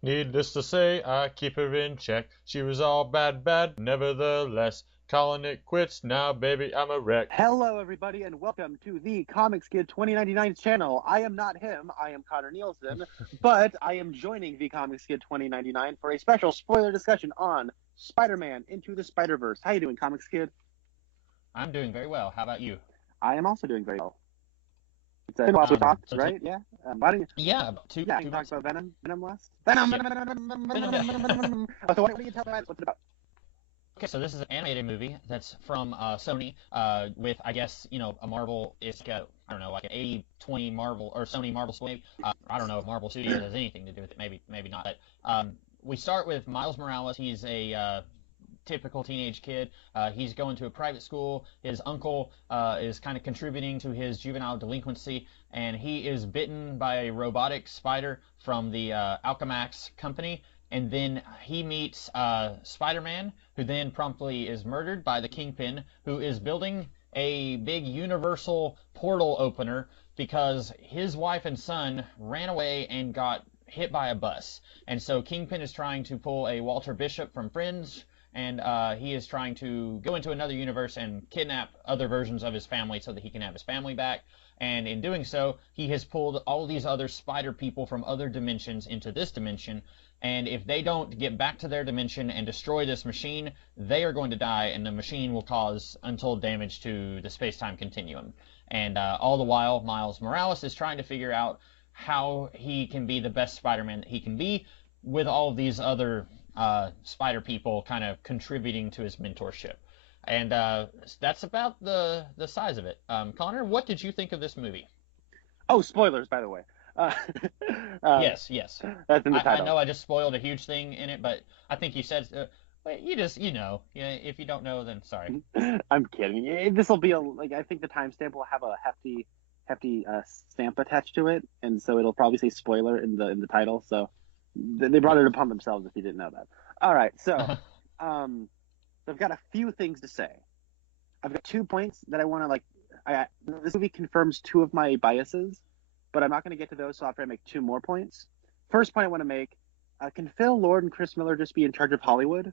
Needless to say, I keep her in check. She was all bad, bad, nevertheless. Calling it quits now, baby, I'm a wreck. Hello, everybody, and welcome to the Comics Kid 2099 channel. I am not him, I am Connor Nielsen, but I am joining the Comics Kid 2099 for a special spoiler discussion on Spider-Man Into the Spider-Verse. How you doing, Comics Kid? I'm doing very well. How about you? I am also doing very well. It's been a while since we talked, so right? Yeah. Why don't you? Yeah, two Yeah, I can talk months. about Venom last. Venom. Yeah. So why don't you tell me what's it about? Okay, so this is an animated movie that's from Sony, with I guess a Marvel. It's like I don't know, like an 80-20 Marvel or Sony Marvel split. I don't know if Marvel Studios has anything to do with it. Maybe not. But we start with Miles Morales. He's a typical teenage kid. He's going to a private school. His uncle is kind of contributing to his juvenile delinquency, and he is bitten by a robotic spider from the Alchemax company. And then he meets Spider-Man, who then promptly is murdered by the Kingpin, who is building a big universal portal opener because his wife and son ran away and got hit by a bus. And so Kingpin is trying to pull a Walter Bishop from Friends, and he is trying to go into another universe and kidnap other versions of his family so that he can have his family back. And in doing so, he has pulled all these other spider people from other dimensions into this dimension. And if they don't get back to their dimension and destroy this machine, they are going to die, and the machine will cause untold damage to the space-time continuum. And all the while, Miles Morales is trying to figure out how he can be the best Spider-Man that he can be with all of these other spider people kind of contributing to his mentorship. And that's about the size of it. Connor, what did you think of this movie? Oh, spoilers, by the way. Uh, Yes. That's in the I title. know I just spoiled a huge thing in it, but I think you said, well, you know. Yeah, if you don't know, then sorry. I'm kidding. This will be I think the timestamp will have a hefty stamp attached to it, and so it'll probably say spoiler in the title. So they brought it upon themselves if you didn't know that. All right, so I've got a few things to say. I've got 2 points that I want to this movie confirms 2 of my biases, but I'm not going to get to those, so I'll try to make 2 more points. First point I want to make: can Phil Lord and Chris Miller just be in charge of Hollywood?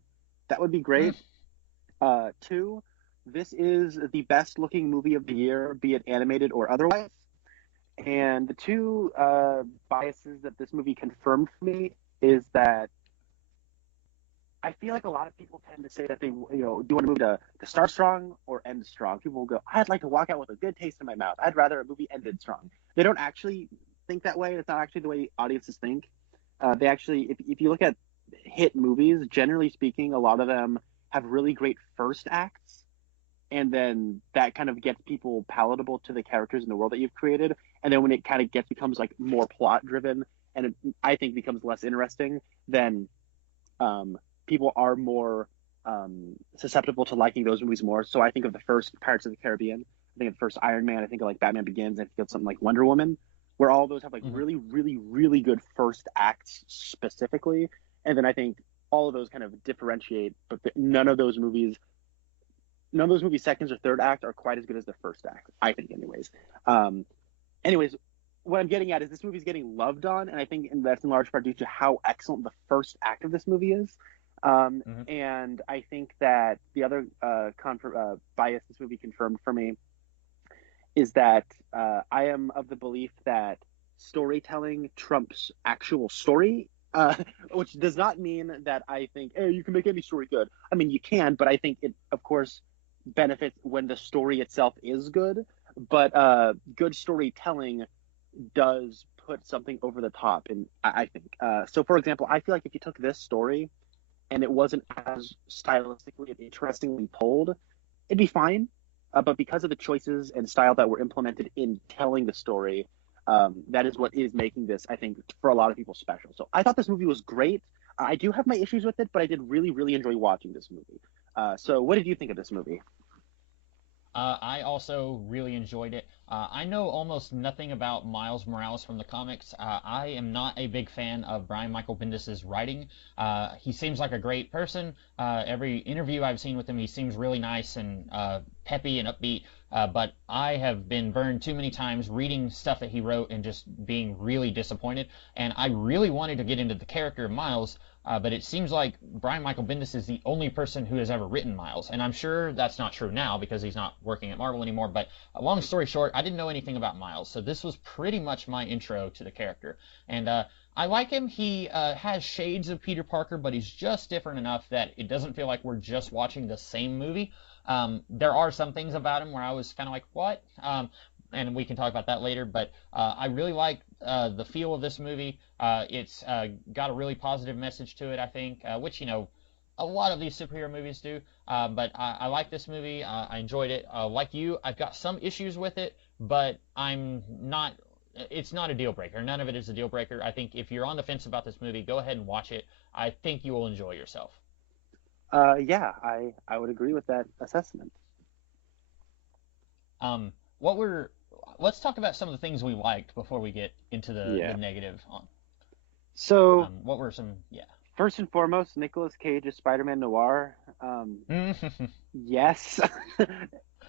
That would be great. 2, this is the best looking movie of the year, be it animated or otherwise. And the 2 biases that this movie confirmed for me is that I feel like a lot of people tend to say that they, do you want a movie to start strong or end strong? People will go, I'd like to walk out with a good taste in my mouth. I'd rather a movie ended strong. They don't actually think that way. It's not actually the way audiences think. They actually, if you look at hit movies, generally speaking, a lot of them have really great first acts, and then that kind of gets people palatable to the characters in the world that you've created. And then when it kind of becomes like more plot driven, and I think becomes less interesting, then people are more susceptible to liking those movies more. So I think of the first Pirates of the Caribbean, I think of the first Iron Man, I think of like Batman Begins, I think of something like Wonder Woman, where all of those have like really, really, really good first acts specifically. And then I think all of those kind of differentiate, but none of those movies seconds or third act are quite as good as the first act, I think, anyways. Anyways, what I'm getting at is this movie's getting loved on, and I think that's in large part due to how excellent the first act of this movie is. And I think that the other bias this movie confirmed for me is that I am of the belief that storytelling trumps actual story, which does not mean that I think, hey, you can make any story good. I mean, you can, but I think it, of course, benefits when the story itself is good. But good storytelling does put something over the top, and I think. So, for example, I feel like if you took this story and it wasn't as stylistically and interestingly told, it'd be fine. But because of the choices and style that were implemented in telling the story, that is what is making this, I think, for a lot of people special. So I thought this movie was great. I do have my issues with it, but I did really, really enjoy watching this movie. So what did you think of this movie? I also really enjoyed it. I know almost nothing about Miles Morales from the comics. I am not a big fan of Brian Michael Bendis' writing. He seems like a great person. Every interview I've seen with him, he seems really nice and peppy and upbeat. But I have been burned too many times reading stuff that he wrote and just being really disappointed. And I really wanted to get into the character of Miles, but it seems like Brian Michael Bendis is the only person who has ever written Miles. And I'm sure that's not true now because he's not working at Marvel anymore. But long story short, I didn't know anything about Miles. So this was pretty much my intro to the character. And I like him. He has shades of Peter Parker, but he's just different enough that it doesn't feel like we're just watching the same movie. There are some things about him where I was kind of like, what? And we can talk about that later, but I really like the feel of this movie. It's got a really positive message to it, I think, which, a lot of these superhero movies do. But I like this movie. I enjoyed it. Like you, I've got some issues with it, but it's not a deal breaker. None of it is a deal breaker. I think if you're on the fence about this movie, go ahead and watch it. I think you will enjoy yourself. Yeah, I would agree with that assessment. Let's talk about some of the things we liked before we get into the negative. So, what were some? Yeah. First and foremost, Nicolas Cage is Spider-Man Noir. Yes,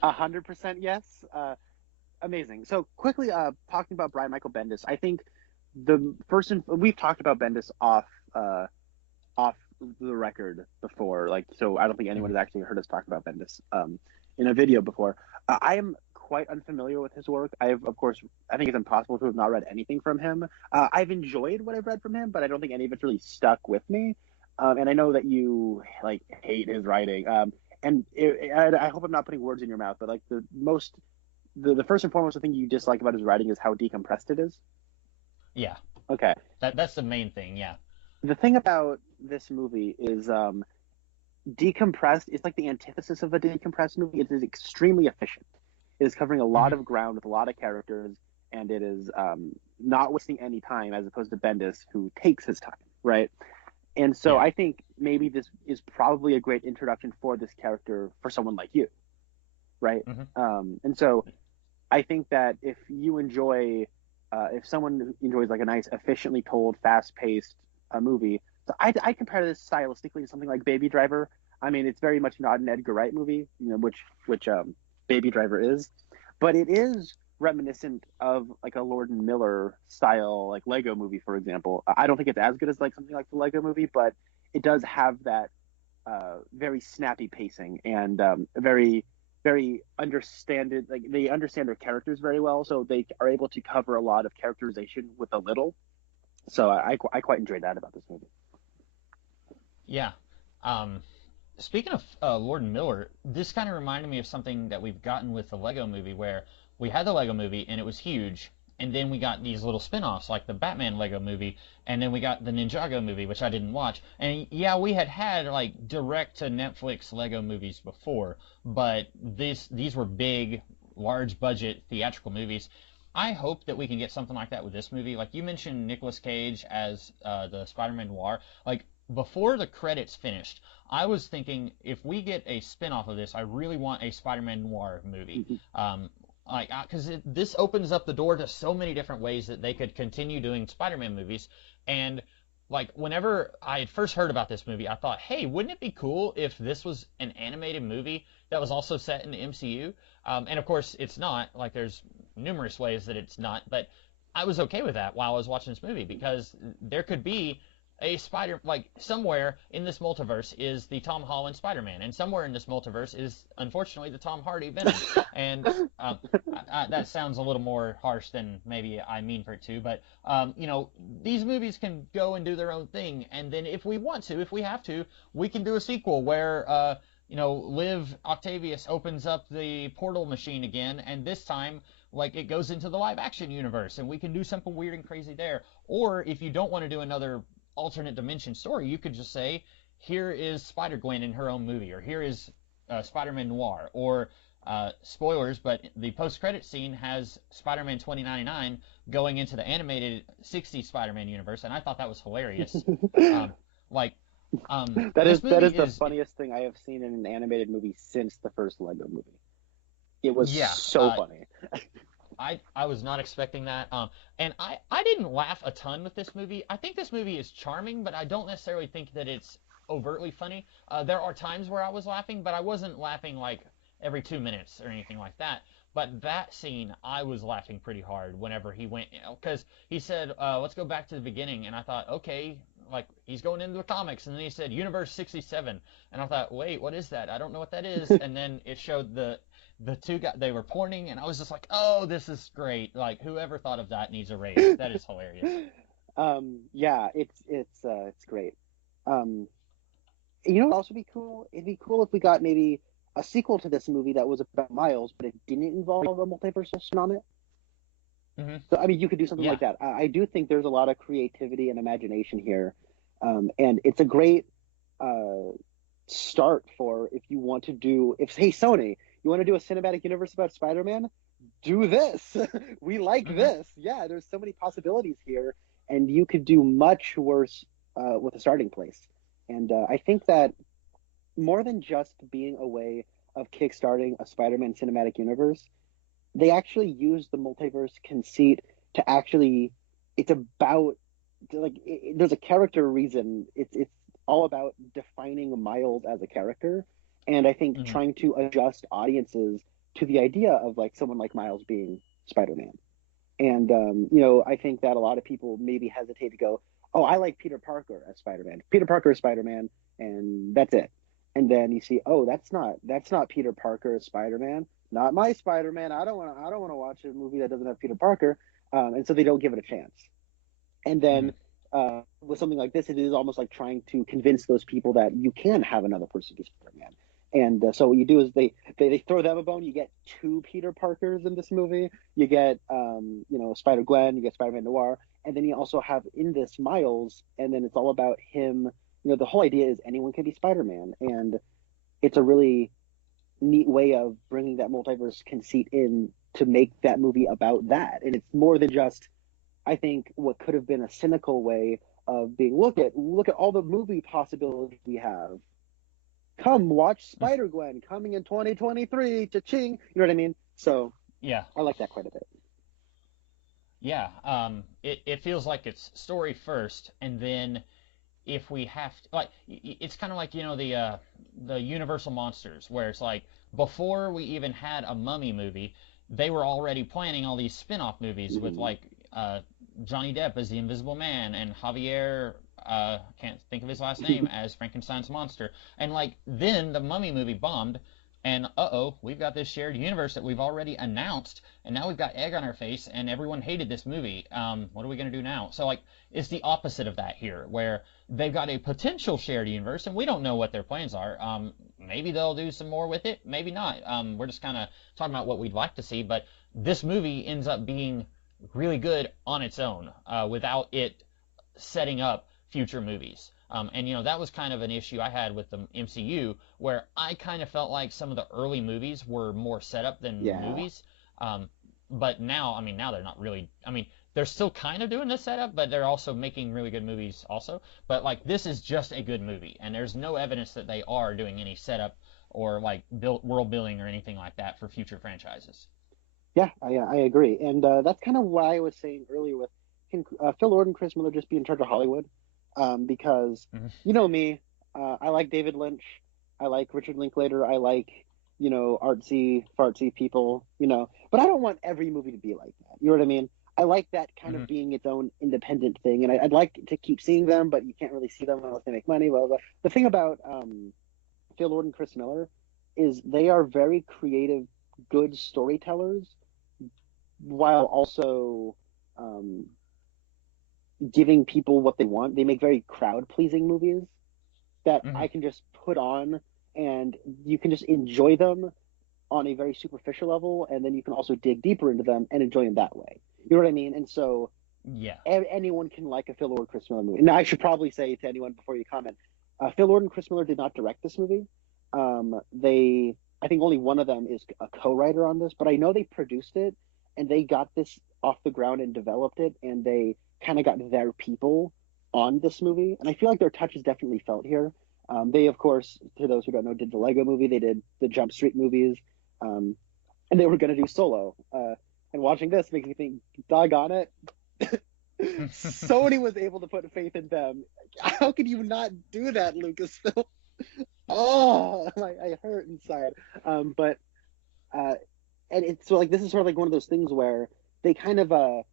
100% yes. Amazing. So quickly, talking about Brian Michael Bendis, I think we've talked about Bendis off the record before, so I don't think anyone has actually heard us talk about Bendis in a video before. I am quite unfamiliar with his work. I think it's impossible to have not read anything from him. I've enjoyed what I've read from him, but I don't think any of it's really stuck with me. And I know that you hate his writing. I hope I'm not putting words in your mouth, but the first and foremost thing you dislike about his writing is how decompressed it is. Yeah. Okay. That's the main thing. Yeah. The thing about this movie is decompressed. It's like the antithesis of a decompressed movie. It is extremely efficient. It is covering a lot of ground with a lot of characters, and it is not wasting any time, as opposed to Bendis, who takes his time, right? And so I think maybe this is probably a great introduction for this character for someone like you, right? And so I think that if someone enjoys a nice, efficiently told, fast-paced movie, so I compare this stylistically to something like Baby Driver. I mean, it's very much not an Edgar Wright movie, which Baby Driver is, but it is reminiscent of a Lord and Miller style Lego movie, for example. I don't think it's as good as something like the Lego movie, but it does have that very snappy pacing and very, very understanded. They understand their characters very well, so they are able to cover a lot of characterization with a little. So I quite enjoyed that about this movie. Yeah. Speaking of Lord and Miller, this kind of reminded me of something that we've gotten with the Lego movie, where we had the Lego movie and it was huge, and then we got these little spin-offs like the Batman Lego movie, and then we got the Ninjago movie, which I didn't watch. And yeah, we had direct to Netflix Lego movies before, but these were big, large budget theatrical movies. I hope that we can get something like that with this movie. Like you mentioned Nicolas Cage as the Spider-Man Noir. Before the credits finished, I was thinking if we get a spin-off of this, I really want a Spider-Man Noir movie. Because this opens up the door to so many different ways that they could continue doing Spider-Man movies. And whenever I had first heard about this movie, I thought, hey, wouldn't it be cool if this was an animated movie that was also set in the MCU? And of course, it's not. There's numerous ways that it's not, but I was okay with that while I was watching this movie, because there could be a somewhere in this multiverse is the Tom Holland Spider-Man, and somewhere in this multiverse is, unfortunately, the Tom Hardy Venom. And that sounds a little more harsh than maybe I mean for it to, but these movies can go and do their own thing, and then if we want to, if we have to, we can do a sequel where Liv Octavius opens up the portal machine again, and this time it goes into the live action universe, and we can do something weird and crazy there. Or if you don't want to do another alternate dimension story, you could just say, here is Spider-Gwen in her own movie, or here is Spider-Man Noir, or spoilers, but the post-credit scene has Spider-Man 2099 going into the animated 60s Spider-Man universe, and I thought that was hilarious. That is the funniest thing I have seen in an animated movie since the first Lego movie. It was so funny. I was not expecting that. And I didn't laugh a ton with this movie. I think this movie is charming, but I don't necessarily think that it's overtly funny. There are times where I was laughing, but I wasn't laughing like every 2 minutes or anything like that. But that scene, I was laughing pretty hard whenever he went, because he said, "Let's go back to the beginning," and I thought, okay, like he's going into the comics, and then he said Universe 67, and I thought, wait, what is that? I don't know what that is, and then it showed the two guys, they were pointing, and I was just like, oh, this is great. Like, whoever thought of that needs a raise. That is hilarious. Yeah, it's great. Um, you know, it'd also be cool. It'd be cool if we got maybe a sequel to this movie that was about Miles, but it didn't involve a multiversal spin on it. Hmm. So, I mean, you could do something Yeah. like that. I do think there's a lot of creativity and imagination here, and it's a great start for if you want to do. If hey Sony, you want to do a cinematic universe about Spider-Man, do this. We like Hmm. this. Yeah, there's so many possibilities here, and you could do much worse with a starting place. And I think that more than just being a way of kickstarting a Spider-Man cinematic universe, they actually use the multiverse conceit to actually. It's about like there's a character reason. It's all about defining Miles as a character, and I think Hmm. trying to adjust audiences to the idea of like someone like Miles being Spider-Man. And you know, I think that a lot of people maybe hesitate to go, "Oh, I like Peter Parker as Spider-Man. Peter Parker is Spider-Man, and that's it." And then you see, "Oh, that's not Peter Parker as Spider-Man. Not my Spider-Man. I don't want to watch a movie that doesn't have Peter Parker." And so they don't give it a chance. And Hmm. then with something like this, it is almost like trying to convince those people that you can have another person be Spider-Man. And so what you do is they throw them a bone. You get two Peter Parkers in this movie. You get you know, Spider Gwen. You get Spider-Man Noir, and then you also have in this Miles. And then it's all about him. You know, the whole idea is anyone can be Spider-Man, and it's a really neat way of bringing that multiverse conceit in to make that movie about that. And it's more than just, I think, what could have been a cynical way of being look at all the movie possibilities we have. Come watch Spider Gwen coming in 2023. Cha-ching. You know what I mean? So Yeah. I like that quite a bit. Yeah. It feels like it's story first, and then if we have to, like, it's kind of like, the Universal monsters, where it's like before we even had a Mummy movie, they were already planning all these spin-off movies with Mm-hmm. like Johnny Depp as the Invisible Man and Javier, can't think of his last name, as Frankenstein's monster. And like then the Mummy movie bombed, and uh-oh, we've got this shared universe that we've already announced, and now we've got egg on our face, and everyone hated this movie. What are we gonna do now? So like it's the opposite of that here, where they've got a potential shared universe, and we don't know what their plans are. Maybe they'll do some more with it, maybe not. We're just kind of talking about what we'd like to see, but this movie ends up being really good on its own, without it setting up future movies. And that was kind of an issue I had with the MCU, where I kind of felt like some of the early movies were more setup than Yeah. movies. Um, but now, I mean, now they're not really. I mean, they're still kind of doing the setup, but they're also making really good movies also. But like, this is just a good movie, and there's no evidence that they are doing any setup or like world building or anything like that for future franchises. Yeah, I agree. And that's kind of why I was saying earlier with Phil Lord and Chris Miller just be in charge of Hollywood. Because Hmm. you know me, I like David Lynch. I like Richard Linklater. I like, you know, artsy, fartsy people, you know, but I don't want every movie to be like that. You know what I mean? I like that kind Hmm. of being its own independent thing. And I'd like to keep seeing them, but you can't really see them unless they make money, blah, blah, blah. The thing about Phil Lord and Chris Miller is they are very creative, good storytellers while also um, giving people what they want. They make very crowd pleasing movies that Hmm. I can just put on and you can just enjoy them on a very superficial level, and then you can also dig deeper into them and enjoy them that way. You know what I mean? And so Yeah. anyone can like a Phil Lord Chris Miller movie. Now, I should probably say to anyone before you comment, Phil Lord and Chris Miller did not direct this movie. I think only one of them is a co-writer on this, but I know they produced it and they got this off the ground and developed it, and they kind of got their people on this movie, and I feel like their touch is definitely felt here. They, of course, to those who don't know, did the Lego movie, they did the Jump Street movies, um, and they were going to do Solo. And watching this makes me think, doggone it, Sony was able to put faith in them. How could you not do that, Lucasfilm? Oh, I hurt inside. But and it's so like this is sort of like one of those things where they kind of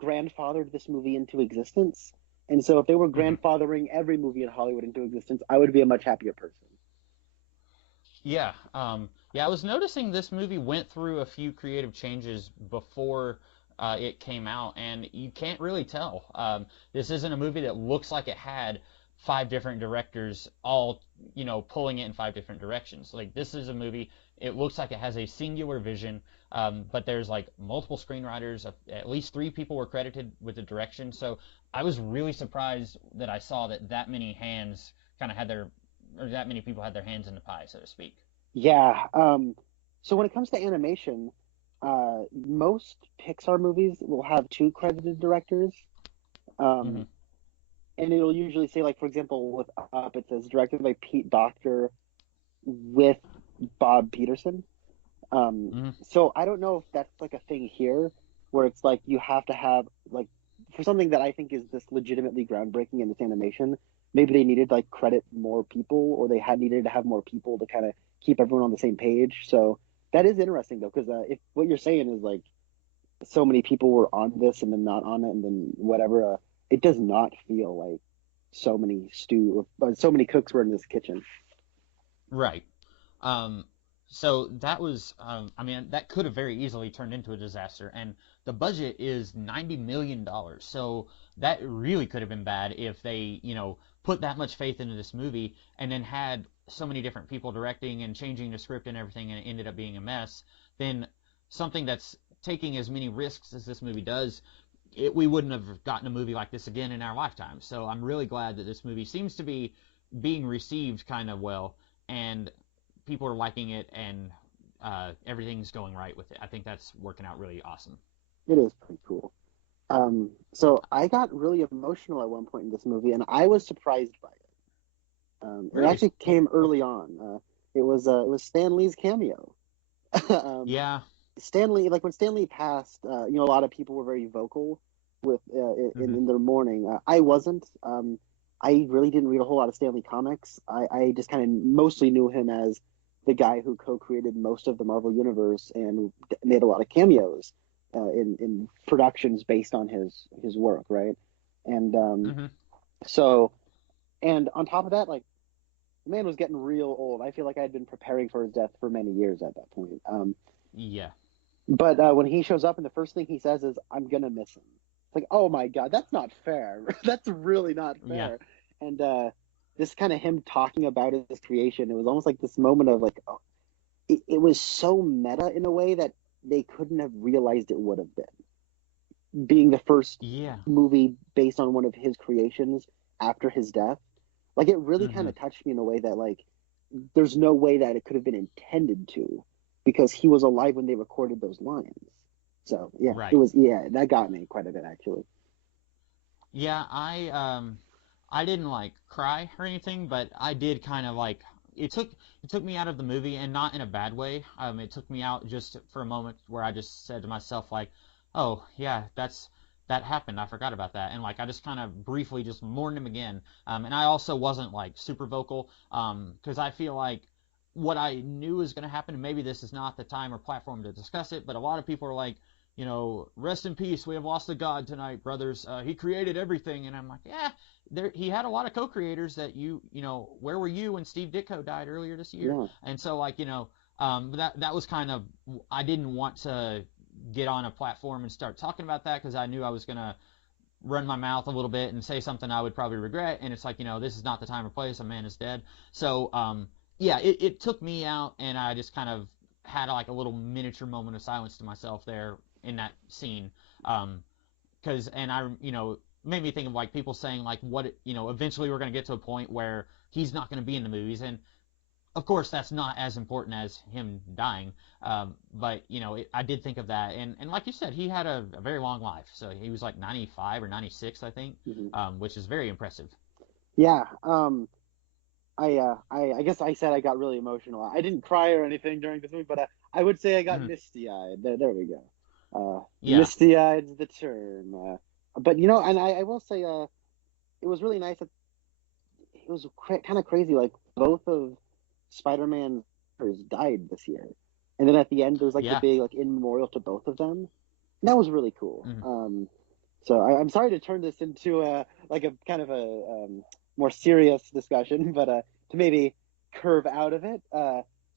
grandfathered this movie into existence. And so if they were grandfathering every movie in Hollywood into existence, I would be a much happier person. Yeah, I was noticing this movie went through a few creative changes before it came out, and you can't really tell. This isn't a movie that looks like it had 5 different directors all, pulling it in 5 different directions. Like, this is a movie, it looks like it has a singular vision, but there's like multiple screenwriters. At least 3 people were credited with the direction, so I was really surprised that I saw that many hands kind of had that many people had their hands in the pie, so to speak. Yeah. So when it comes to animation, most Pixar movies will have 2 credited directors. Um, and it'll usually say, like, for example, with Up, it says directed by Pete Docter with Bob Peterson. So I don't know if that's like a thing here where it's like you have to have, like, for something that I think is this legitimately groundbreaking in this animation, maybe they needed like credit more people, or they had needed to have more people to kind of keep everyone on the same page. So that is interesting though, because if what you're saying is like so many people were on this and then not on it and then whatever, it does not feel like so many cooks were in this kitchen. Right. So that was, that could have very easily turned into a disaster. And the budget is $90 million. So that really could have been bad if they, put that much faith into this movie and then had so many different people directing and changing the script and everything, and it ended up being a mess. Then something that's taking as many risks as this movie does, we wouldn't have gotten a movie like this again in our lifetime. So I'm really glad that this movie seems to be being received kind of well, and people are liking it, and everything's going right with it. I think that's working out really awesome. It is pretty cool. So I got really emotional at one point in this movie, and I was surprised by it. It Really? actually came early on. It was Stan Lee's cameo. Yeah. Stan Lee, like when Stan Lee passed, a lot of people were very vocal with in their mourning. I wasn't. I really didn't read a whole lot of Stan Lee comics. I just kind of mostly knew him as the guy who co-created most of the Marvel Universe and made a lot of cameos in productions based on his work, right? And so, and on top of that, like, the man was getting real old. I feel like I had been preparing for his death for many years at that point. Yeah. But when he shows up and the first thing he says is, "I'm gonna miss him." It's like, oh my God, that's not fair. That's really not fair. Yeah. And this kind of him talking about his creation, it was almost like this moment of like, oh, it was so meta in a way that they couldn't have realized it would have been. Being the first movie based on one of his creations after his death, like it really kind of touched me in a way that like there's no way that it could have been intended to, because he was alive when they recorded those lines. So yeah, It was that got me quite a bit actually. Yeah, I didn't like cry or anything, but I did kind of like it took me out of the movie, and not in a bad way. It took me out just for a moment where I just said to myself like, oh yeah, that happened. I forgot about that, and like I just kind of briefly just mourned him again. And I also wasn't like super vocal, because I feel like what I knew was going to happen, and maybe this is not the time or platform to discuss it, but a lot of people are like, rest in peace, we have lost a god tonight, brothers. He created everything. And I'm like, yeah, he had a lot of co-creators that where were you when Steve Ditko died earlier this year? Yeah. And so like, that was kind of, I didn't want to get on a platform and start talking about that, because I knew I was going to run my mouth a little bit and say something I would probably regret. And it's like, this is not the time or place, a man is dead. So, yeah, it took me out, and I just kind of had like a little miniature moment of silence to myself there in that scene, and I made me think of like people saying like what eventually we're going to get to a point where he's not going to be in the movies, and of course that's not as important as him dying, but I did think of that, and like you said, he had a very long life, so he was like 95 or 96 I think, which is very impressive. Yeah. I guess I said I got really emotional. I didn't cry or anything during this movie, but I would say I got misty-eyed. There we go. Yeah. Misty-eyed's the term. But and I will say, it was really nice that it was kind of crazy. Like both of Spider-Man's characters died this year, and then at the end there was like the Yeah. big like in memorial to both of them. And that was really cool. Mhm. So I'm sorry to turn this into like a kind of a more serious discussion, but to maybe curve out of it.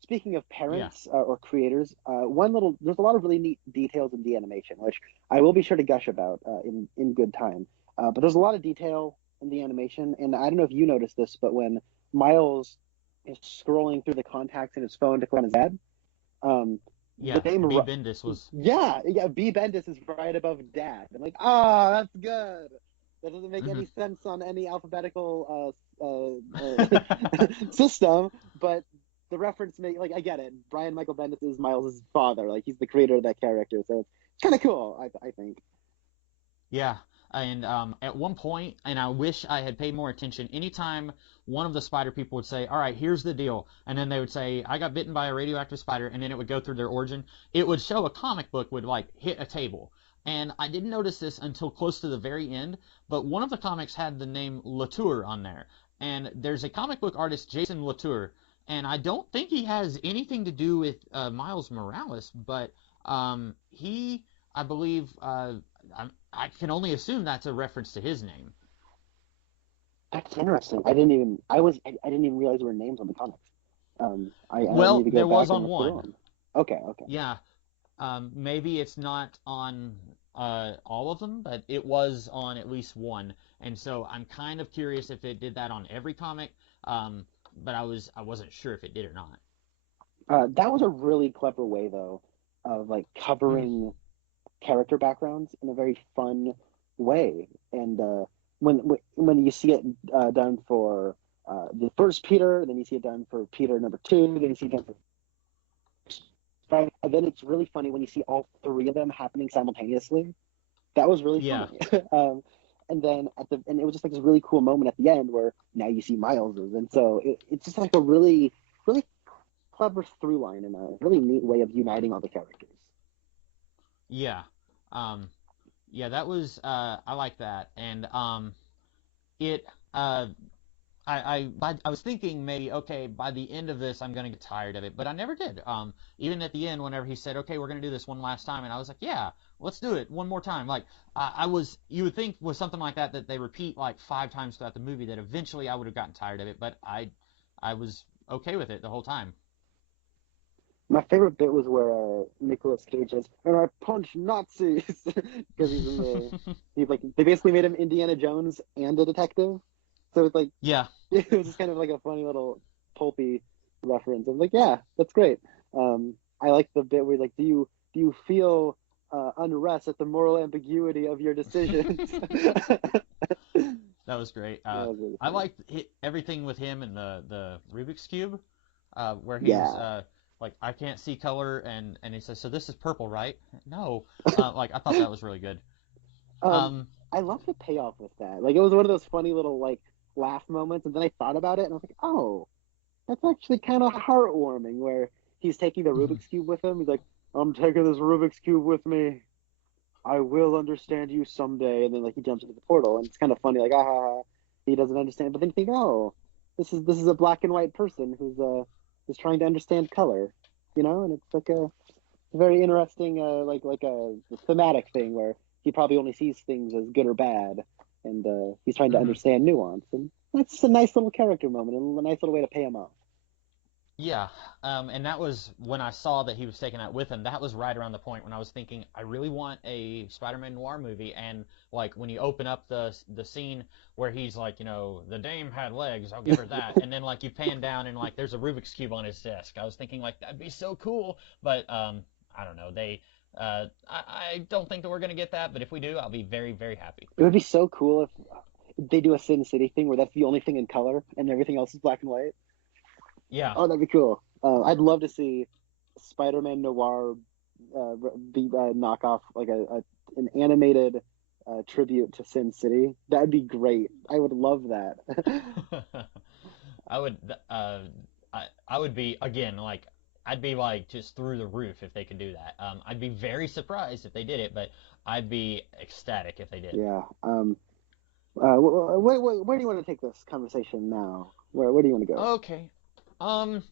Speaking of Yeah. parents or creators, there's a lot of really neat details in the animation, which I will be sure to gush about in good time. But there's a lot of detail in the animation, and I don't know if you noticed this, but when Miles is scrolling through the contacts in his phone to find his dad, the Yeah. name B. Bendis was. yeah, B. Bendis is right above Dad. I'm like, oh, that's good. That doesn't make Mhm. any sense on any alphabetical system, but the reference I get it. Brian Michael Bendis is Miles' father. Like he's the creator of that character, so it's kind of cool. I think. Yeah, and at one point, and I wish I had paid more attention, anytime one of the spider people would say, all right, here's the deal, and then they would say, I got bitten by a radioactive spider, and then it would go through their origin, it would show a comic book would like hit a table. And I didn't notice this until close to the very end, but one of the comics had the name Latour on there. And there's a comic book artist, Jason Latour, and I don't think he has anything to do with Miles Morales, but he, I believe, I can only assume that's a reference to his name. That's interesting. I didn't even realize there were names on the comics. I need Well, to go there was back and on look through one. them. Okay, okay. Yeah, maybe it's not on all of them, but it was on at least one. And so I'm kind of curious if it did that on every comic. But I wasn't sure if it did or not. That was a really clever way, though, of like Mhm. covering character backgrounds in a very fun way. And when you see it done for the first Peter, then you see it done for Peter number two, then you see it done for Spider, and then it's really funny when you see all three of them happening simultaneously. That was really Yeah, funny. And then and it was just like this really cool moment at the end where now you see Miles's, and so it's just like a really clever through line and a really neat way of uniting all the characters. yeah, um, yeah. That was I like that, and it uh I was thinking maybe okay by the end of this I'm gonna get tired of it, but I never did. Even at the end, whenever he said, "Okay, we're gonna do this one last time," and I was like, "Yeah, let's do it one more time." Like I was, you would think with something like that that they repeat like 5 times throughout the movie that eventually I would have gotten tired of it, but I was okay with it the whole time. My favorite bit was where Nicolas Cage says, "And I punch Nazis," because he like they basically made him Indiana Jones and a detective. So it's like Yeah. it was just kind of like a funny little pulpy reference. I'm like, yeah, that's great. I like the bit where like, do you feel unrest at the moral ambiguity of your decisions? That was great. That was really I funny. liked everything with him and the Rubik's cube, where he's Yeah. like, I can't see color, and he says, so this is purple, right? No, like I thought that was really good. Um, Um, I love the payoff with that. Like it was one of those funny little like laugh moments, and then I thought about it, and I was like, oh, that's actually kind of heartwarming. Where he's taking the mhm, Rubik's cube with him. He's like, I'm taking this Rubik's cube with me. I will understand you someday. And then like he jumps into the portal, and it's kind of funny. Like he doesn't understand. But then you think, oh, this is a black and white person who's trying to understand color, and it's like a very interesting like a thematic thing where he probably only sees things as good or bad, and he's trying to mhm. understand nuance, and that's just a nice little character moment and a nice little way to pay him off. Yeah, and that was when I saw that he was taking that with him. That was right around the point when I was thinking, I really want a Spider-Man noir movie. And like when you open up the scene where he's like, the dame had legs, I'll give her that. And then like you pan down and like there's a Rubik's cube on his desk. I was thinking like that'd be so cool, but I don't know. I don't think that we're gonna get that, but if we do, I'll be very very happy. It would be so cool if they do a Sin City thing where that's the only thing in color and everything else is black and white. Yeah. Oh, that'd be cool. I'd love to see Spider-Man Noir be knockoff like an animated tribute to Sin City. That'd be great. I would love that. I would I would be again like I'd be like just through the roof if they could do that. I'd be very surprised if they did it, but I'd be ecstatic if they did. Yeah. Where do you want to take this conversation now? Where do you want to go? Okay. Um,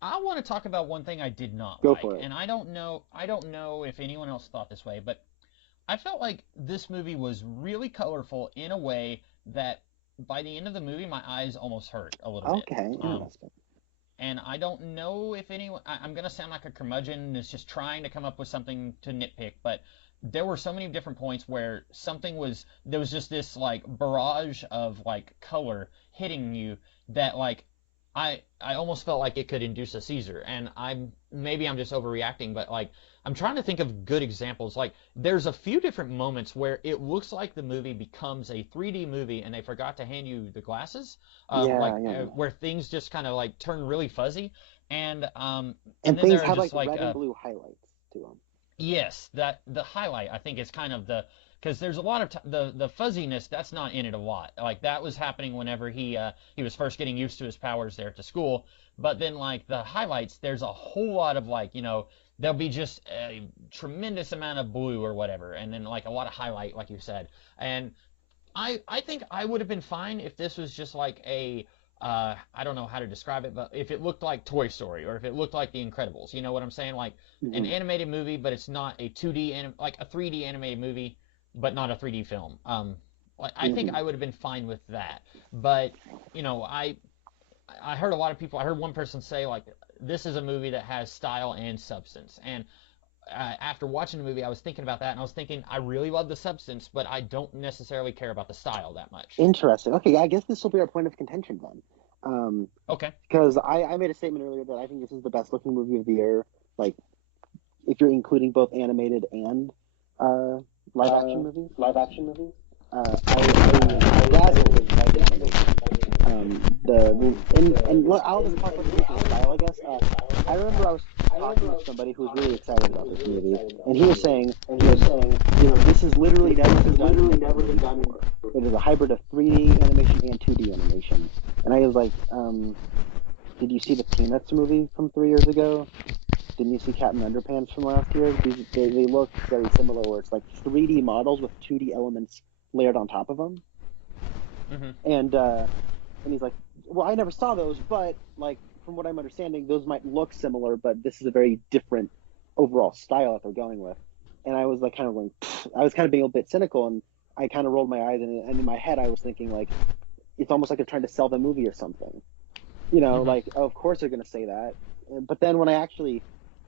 I want to talk about one thing I did not Go like, for it. and I don't know if anyone else thought this way, but I felt like this movie was really colorful in a way that by the end of the movie my eyes almost hurt a little bit. Okay, interesting. And I don't know if anyone, I'm going to sound like a curmudgeon that's just trying to come up with something to nitpick, but there were so many different points where there was just this like barrage of like color hitting you that like I almost felt like it could induce a seizure. And maybe I'm just overreacting, but like I'm trying to think of good examples. Like there's a few different moments where it looks like the movie becomes a 3D movie and they forgot to hand you the glasses, where things just kind of like turn really fuzzy, and then things there are have just like red and blue highlights to them. yes, that the highlight I think is kind of the because there's a lot of the fuzziness that's not in it a lot. Like that was happening whenever he was first getting used to his powers there at the school. But then like the highlights, there's a whole lot of like there'll be just a tremendous amount of blue or whatever, and then like a lot of highlight like you said. And I think I would have been fine if this was just like a I don't know how to describe it, but if it looked like Toy Story or if it looked like The Incredibles, you know what I'm saying? Like an animated movie, but it's not a 2D like a 3D animated movie, but not a 3D film. Like I think I would have been fine with that. But I heard a lot of people. I heard one person say like this is a movie that has style and substance, and after watching the movie, I was thinking about that, and I was thinking I really love the substance, but I don't necessarily care about the style that much. Interesting. Okay, I guess this will be our point of contention then. Okay. Because I made a statement earlier that I think this is the best looking movie of the year. Like, if you're including both animated and live action movies. I dazzled by the animation. I'll just talk about the visual style, I guess. I remember I was talking with somebody who was really excited about this movie, and he was saying, this has literally never been done before. It is a hybrid of 3D animation and 2D animation. And I was like, did you see the Peanuts movie from 3 years ago? Didn't you see Captain Underpants from last year? They look very similar, where it's like 3D models with 2D elements layered on top of them. And he's like, well, I never saw those, but like from what I'm understanding, those might look similar, but this is a very different overall style that they're going with. And I was like, I was kind of being a bit cynical, and I kind of rolled my eyes, and in my head I was thinking like, it's almost like they're trying to sell the movie or something. Like, of course they're going to say that. But then when I actually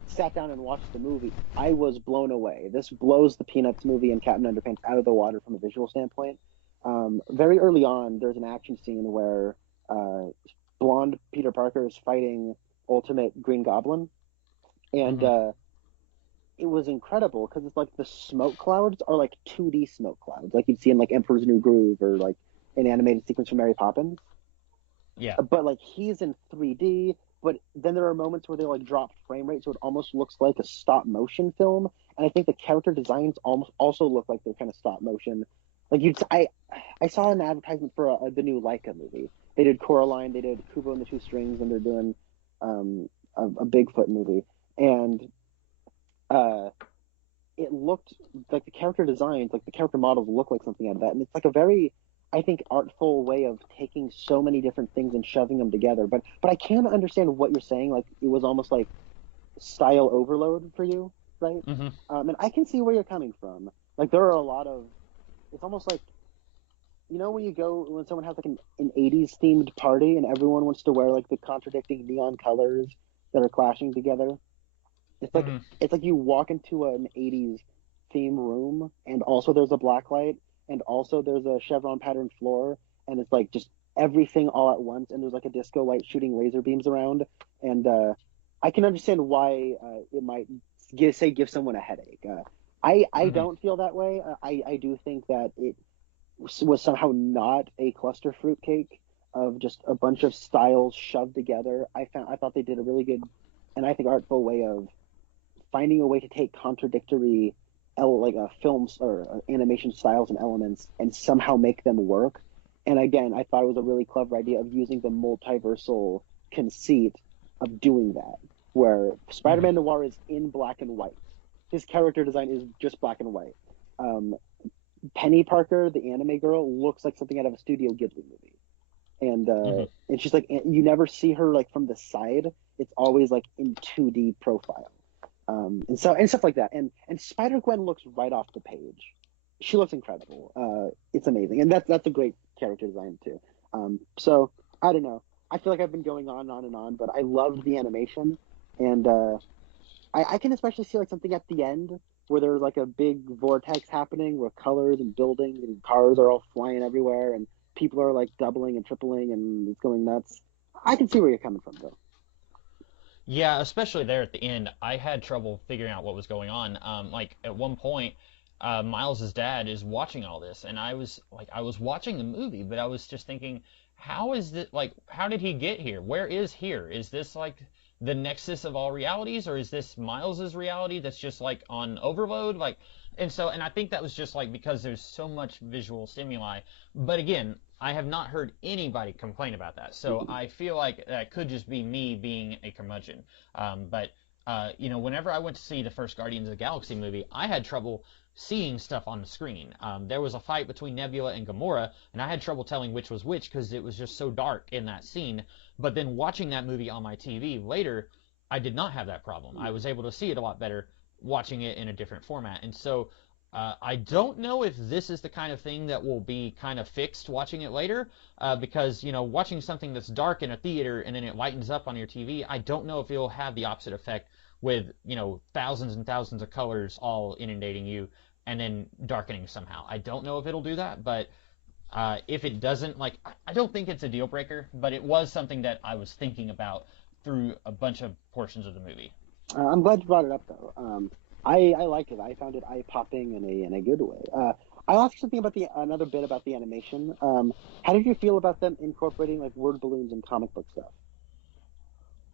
sat down and watched the movie, I was blown away. This blows the Peanuts movie and Captain Underpants out of the water from a visual standpoint. Very early on, there's an action scene where blonde Peter Parker is fighting Ultimate Green Goblin, and it was incredible because it's like the smoke clouds are like 2D smoke clouds, like you'd see in like Emperor's New Groove or like an animated sequence from Mary Poppins. Yeah. But like he's in 3D, but then there are moments where they like drop frame rate, so it almost looks like a stop motion film. And I think the character designs almost also look like they're kind of stop motion. Like I saw an advertisement for the new Leica movie. They did Coraline, they did Kubo and the Two Strings, and they're doing a Bigfoot movie. And it looked like the character designs, like the character models look like something out of that. And it's like a very, I think, artful way of taking so many different things and shoving them together. But I can understand what you're saying. Like it was almost like style overload for you, right? And I can see where you're coming from. Like there are a lot of, it's almost like, when someone has like an 80s themed party and everyone wants to wear like the contradicting neon colors that are clashing together. It's like you walk into an 80s theme room and also there's a black light and also there's a chevron pattern floor, and it's like just everything all at once, and there's like a disco light shooting laser beams around, and I can understand why it might give someone a headache. I don't feel that way. I do think that it was somehow not a cluster fruitcake of just a bunch of styles shoved together. I thought they did a really good and I think artful way of finding a way to take contradictory films or animation styles and elements and somehow make them work. And again, I thought it was a really clever idea of using the multiversal conceit of doing that. where Spider-Man Noir is in black and white. His character design is just black and white. Penny Parker, the anime girl, looks like something out of a Studio Ghibli movie. And she's like, you never see her like from the side. It's always like in 2D profile. And stuff like that. And Spider-Gwen looks right off the page. She looks incredible. It's amazing. And that's a great character design too. So I don't know. I feel like I've been going on and on, but I loved the animation. And I can especially see like something at the end where there's like a big vortex happening where colors and buildings and cars are all flying everywhere and people are like doubling and tripling and it's going nuts. I can see where you're coming from though. Yeah, especially there at the end, I had trouble figuring out what was going on. Like at one point, Miles's dad is watching all this, and I was watching the movie, but I was just thinking, how is it like, how did he get here? Where is here? Is this like the nexus of all realities, or is this Miles's reality that's just like on overload? Like, and I think that was just like because there's so much visual stimuli. But again, I have not heard anybody complain about that. So I feel like that could just be me being a curmudgeon. But whenever I went to see the first Guardians of the Galaxy movie, I had trouble seeing stuff on the screen. There was a fight between Nebula and Gamora, and I had trouble telling which was which because it was just so dark in that scene. But then watching that movie on my TV later, I did not have that problem. I was able to see it a lot better watching it in a different format. And so I don't know if this is the kind of thing that will be kind of fixed watching it later, because, watching something that's dark in a theater and then it lightens up on your TV, I don't know if it'll have the opposite effect with, thousands and thousands of colors all inundating you and then darkening somehow. I don't know if it'll do that, but if it doesn't, like, I don't think it's a deal breaker, but it was something that I was thinking about through a bunch of portions of the movie. I'm glad you brought it up, though. I liked it. I found it eye-popping in a good way. I'll ask you something about another bit about the animation. How did you feel about them incorporating like word balloons and comic book stuff?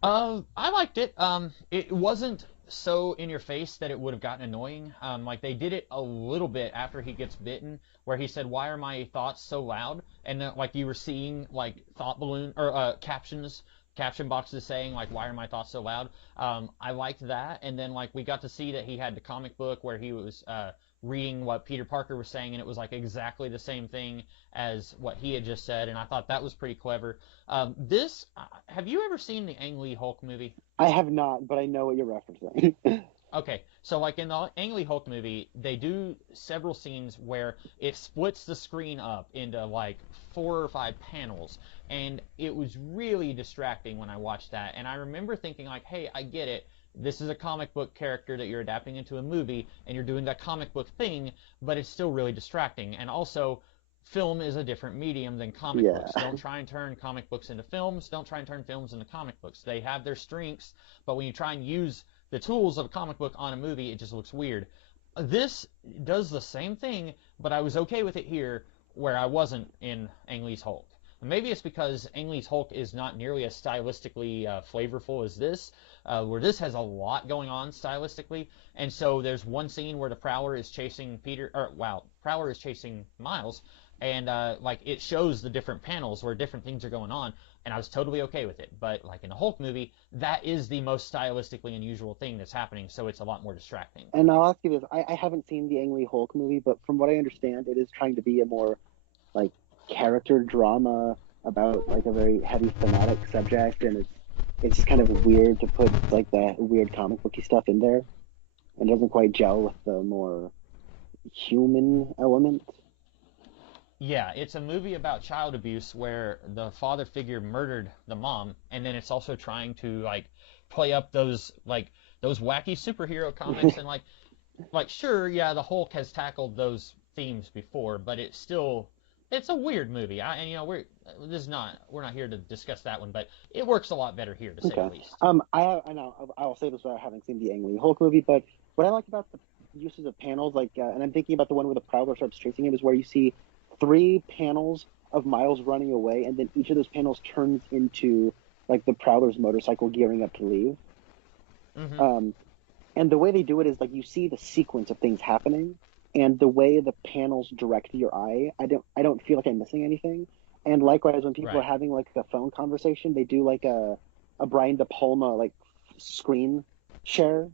I liked it. It wasn't so in your face that it would have gotten annoying. Like they did it a little bit after he gets bitten, where he said, "Why are my thoughts so loud?" And like you were seeing like thought balloon or caption boxes saying like, "Why are my thoughts so loud?" I liked that, and then like we got to see that he had the comic book where he was reading what Peter Parker was saying, and it was like exactly the same thing as what he had just said, and I thought that was pretty clever. Have you ever seen the Ang Lee Hulk movie? I have not, but I know what you're referencing. Okay, so like in the Ang Lee Hulk movie, they do several scenes where it splits the screen up into like 4 or 5 panels, and it was really distracting when I watched that. And I remember thinking like, hey, I get it. This is a comic book character that you're adapting into a movie, and you're doing that comic book thing, but it's still really distracting. And also, film is a different medium than comic books. Don't try and turn comic books into films. Don't try and turn films into comic books. They have their strengths, but when you try and use the tools of a comic book on a movie, it just looks weird. This does the same thing, but I was okay with it here, where I wasn't in Ang Lee's Hulk. Maybe it's because Ang Lee's Hulk is not nearly as stylistically flavorful as this, where this has a lot going on stylistically. And so there's one scene where the Prowler is chasing Prowler is chasing Miles, and like it shows the different panels where different things are going on, and I was totally okay with it. But like in the Hulk movie, that is the most stylistically unusual thing that's happening, so it's a lot more distracting. And I'll ask you this: I haven't seen the Ang Lee Hulk movie, but from what I understand, it is trying to be a more like character drama about like a very heavy thematic subject, and it's just kind of weird to put like that weird comic booky stuff in there, and it doesn't quite gel with the more human element. Yeah, it's a movie about child abuse where the father figure murdered the mom, and then it's also trying to like play up those wacky superhero comics and like sure, yeah, the Hulk has tackled those themes before, but it's a weird movie. We're not here to discuss that one, but it works a lot better here to say the least. I know I'll say this without having seen the Ang Lee Hulk movie, but what I like about the uses of panels, like, and I'm thinking about the one where the Prowler starts chasing him, is where you see 3 panels of Miles running away, and then each of those panels turns into like the Prowler's motorcycle gearing up to leave. Mm-hmm. And the way they do it is like you see the sequence of things happening, and the way the panels direct your eye, I don't feel like I'm missing anything. And likewise, when people are having like a phone conversation, they do like a Brian De Palma like screen share,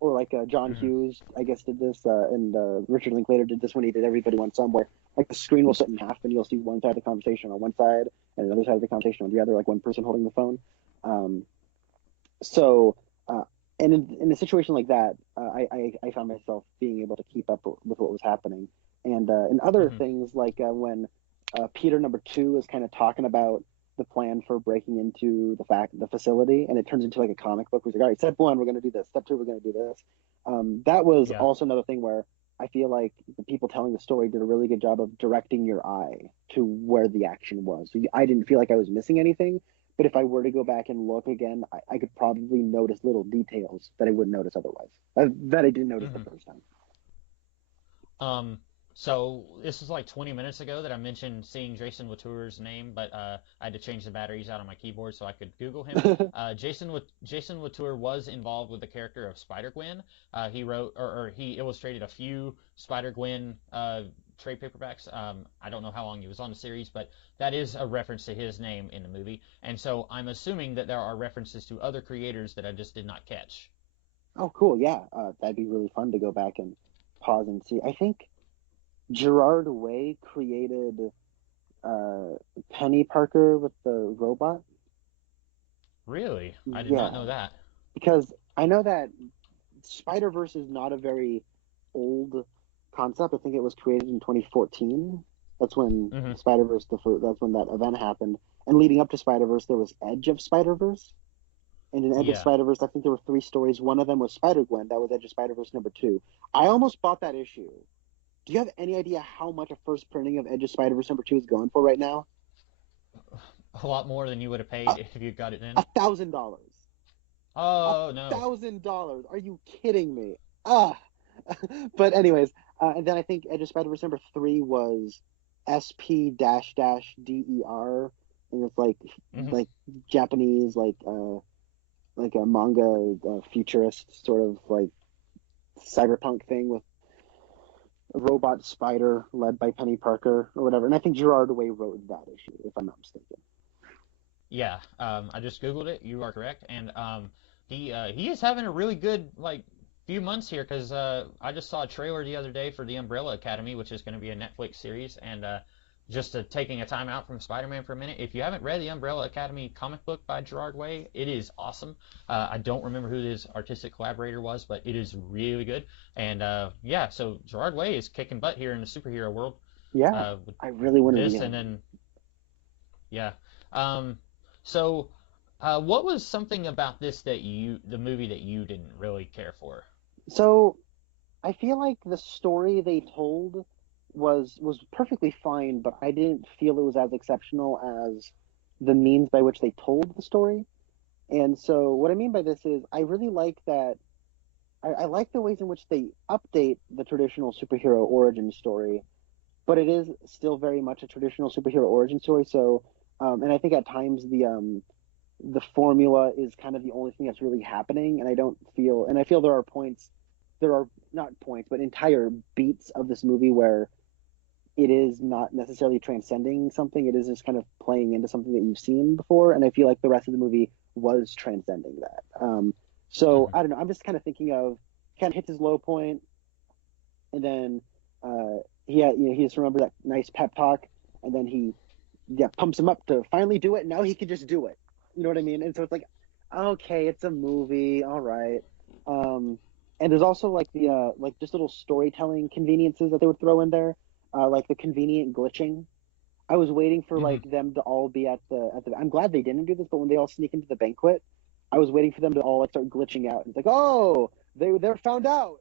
or like John Hughes, I guess, did this, and Richard Linklater did this when he did Everybody Wants Some, where like the screen will split in half, and you'll see one side of the conversation on one side and another side of the conversation on the other, like one person holding the phone. Um, so, and in a situation like that, I found myself being able to keep up with what was happening, and in other things like when Peter number 2 is kind of talking about the plan for breaking into the facility, and it turns into like a comic book. Where it's like, all right, step 1, we're going to do this. Step 2, we're going to do this. That was also another thing where I feel like the people telling the story did a really good job of directing your eye to where the action was. So I didn't feel like I was missing anything, but if I were to go back and look again, I could probably notice little details that I wouldn't notice otherwise, that I didn't notice the first time. So this was like 20 minutes ago that I mentioned seeing Jason Latour's name, but I had to change the batteries out on my keyboard so I could Google him. Jason Latour was involved with the character of Spider-Gwen. He wrote or he illustrated a few Spider-Gwen trade paperbacks. I don't know how long he was on the series, but that is a reference to his name in the movie. And so I'm assuming that there are references to other creators that I just did not catch. Oh, cool. Yeah. That'd be really fun to go back and pause and see. I think Gerard Way created Penny Parker with the robot. Really? I did not know that. Because I know that Spider-Verse is not a very old concept. I think it was created in 2014. That's when Spider-Verse, that's when that event happened. And leading up to Spider-Verse, there was Edge of Spider-Verse. And in Edge of Spider-Verse, I think there were 3 stories. One of them was Spider-Gwen. That was Edge of Spider-Verse number 2. I almost bought that issue. Do you have any idea how much a first printing of Edge of Spider-Verse number 2 is going for right now? A lot more than you would have paid if you got it then. $1,000. Oh, no. $1,000. Are you kidding me? But anyways, and then I think Edge of Spider-Verse number 3 was SP-DER, and it's like like Japanese, like a manga futurist sort of like cyberpunk thing with a robot spider led by Penny Parker or whatever. And I think Gerard Way wrote that issue, if I'm not mistaken. Yeah, I just Googled it. You are correct. And he is having a really good few months here, because I just saw a trailer the other day for The Umbrella Academy, which is going to be a Netflix series. And just taking a time out from Spider-Man for a minute, if you haven't read the Umbrella Academy comic book by Gerard Way, it is awesome. I don't remember who his artistic collaborator was, but it is really good. And so Gerard Way is kicking butt here in the superhero world. Yeah, I really want to this, and then so what was something about this the movie that you didn't really care for? So I feel like the story they told was perfectly fine, but I didn't feel it was as exceptional as the means by which they told the story. And so what I mean by this is I really like that I like the ways in which they update the traditional superhero origin story, but it is still very much a traditional superhero origin story. So and I think at times the formula is kind of the only thing that's really happening, and I feel there are not points, but entire beats of this movie where it is not necessarily transcending something. It is just kind of playing into something that you've seen before. And I feel like the rest of the movie was transcending that. So I don't know. I'm just kind of thinking of, kind of hits his low point, and then he just remembered that nice pep talk, and then he pumps him up to finally do it. And now he can just do it. You know what I mean? And so it's like, okay, it's a movie, all right. And there's also like the just little storytelling conveniences that they would throw in there. Like the convenient glitching. I was waiting for like them to all be at the. I'm glad they didn't do this, but when they all sneak into the banquet, I was waiting for them to all start glitching out. It's like, oh, they're found out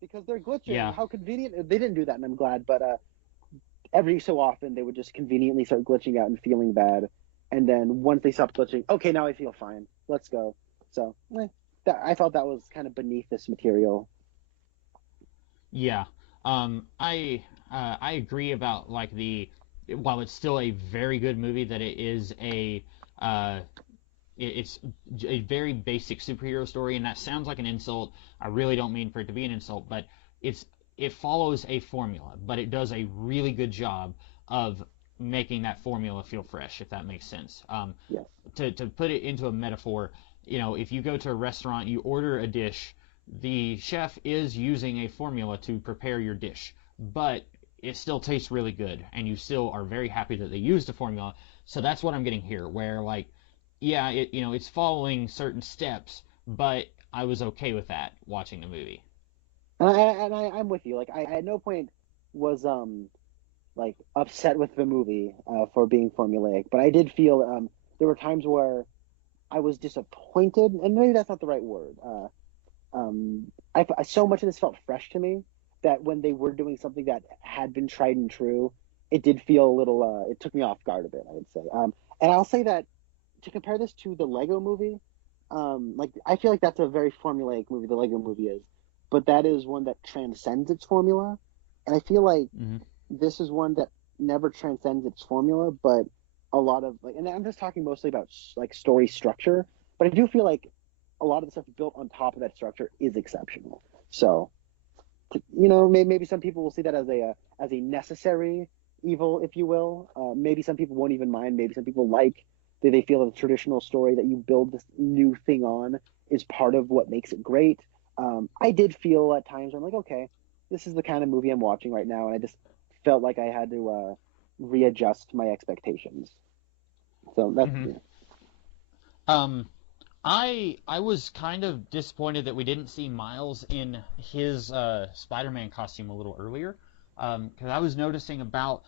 because they're glitching. Yeah. How convenient! They didn't do that, and I'm glad. But every so often, they would just conveniently start glitching out and feeling bad, and then once they stopped glitching, okay, now I feel fine. Let's go. So I thought that was kind of beneath this material. Yeah. I agree about while it's still a very good movie, that it is it's a very basic superhero story, and that sounds like an insult. I really don't mean for it to be an insult, but it follows a formula, but it does a really good job of making that formula feel fresh, if that makes sense. Yes. To put it into a metaphor, if you go to a restaurant, you order a dish, the chef is using a formula to prepare your dish, but it still tastes really good, and you still are very happy that they used a formula. So that's what I'm getting here, where like, yeah, it's following certain steps, but I was okay with that watching the movie. I'm with you. Like I at no point was like upset with the movie for being formulaic, but I did feel there were times where I was disappointed, and maybe that's not the right word. So much of this felt fresh to me that when they were doing something that had been tried and true, it did feel a little. It took me off guard a bit, I would say. And I'll say that to compare this to the Lego movie, like I feel like that's a very formulaic movie. The Lego movie is, but that is one that transcends its formula, and I feel like Mm-hmm. this is one that never transcends its formula, but a lot of like, and I'm just talking mostly about like story structure, but I do feel like a lot of the stuff built on top of that structure is exceptional. So, maybe some people will see that as a necessary evil, if you will. Maybe some people won't even mind. Maybe some people like they feel that the traditional story that you build this new thing on is part of what makes it great. I did feel at times where I'm like, okay, this is the kind of movie I'm watching right now, and I just felt like I had to readjust my expectations. So that's Mm-hmm. yeah. Um, I was kind of disappointed that we didn't see Miles in his Spider-Man costume a little earlier, because I was noticing about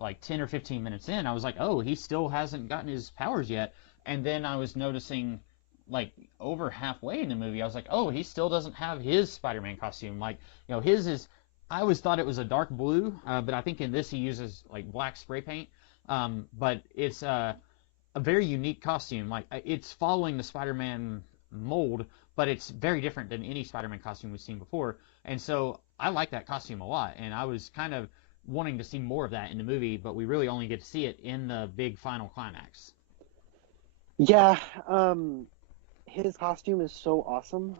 like 10 or 15 minutes in, I was like, oh, he still hasn't gotten his powers yet, and then I was noticing like over halfway in the movie, I was like, oh, he still doesn't have his Spider-Man costume. Like, his is. I always thought it was a dark blue, but I think in this he uses like black spray paint. But it's a very unique costume. Like it's following the Spider-Man mold, but it's very different than any Spider-Man costume we've seen before. And so I like that costume a lot, and I was kind of wanting to see more of that in the movie, but we really only get to see it in the big final climax. Yeah, his costume is so awesome.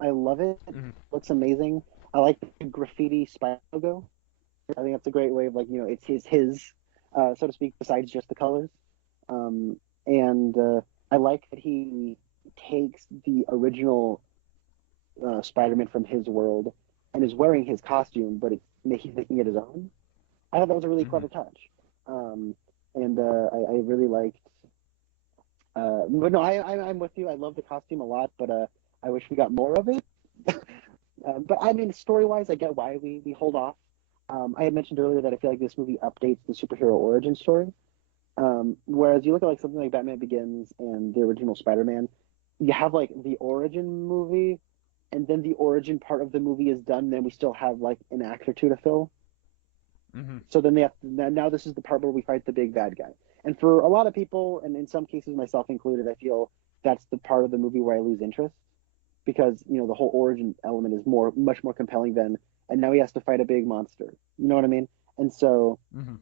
I love it. It Mm-hmm. looks amazing. I like the graffiti spy logo. I think that's a great way of like, it's his so to speak, besides just the colors. And I like that he takes the original Spider-Man from his world and is wearing his costume, but he's making it his own. I thought that was a really Mm-hmm. clever touch. Um, and I really liked. But no, I'm with you. I love the costume a lot, but I wish we got more of it. But I mean, story-wise, I get why we hold off. I had mentioned earlier that I feel like this movie updates the superhero origin story. Whereas you look at like something like Batman Begins and the original Spider-Man, you have like the origin movie, and then the origin part of the movie is done. Then we still have like an act or two to fill. Mm-hmm. So then they have now this is the part where we fight the big bad guy. And for a lot of people, and in some cases myself included, I feel that's the part of the movie where I lose interest because the whole origin element is much more compelling than, and now he has to fight a big monster. You know what I mean? And so Mm-hmm.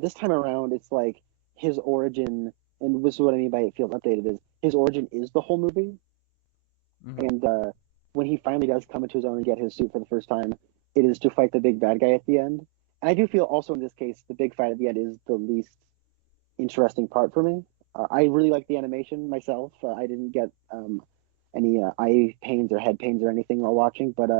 this time around, it's like his origin, and this is what I mean by it feels updated, is his origin is the whole movie. Mm-hmm. And when he finally does come into his own and get his suit for the first time, it is to fight the big bad guy at the end. And I do feel also in this case, the big fight at the end is the least interesting part for me. I really like the animation myself. I didn't get any eye pains or head pains or anything while watching, but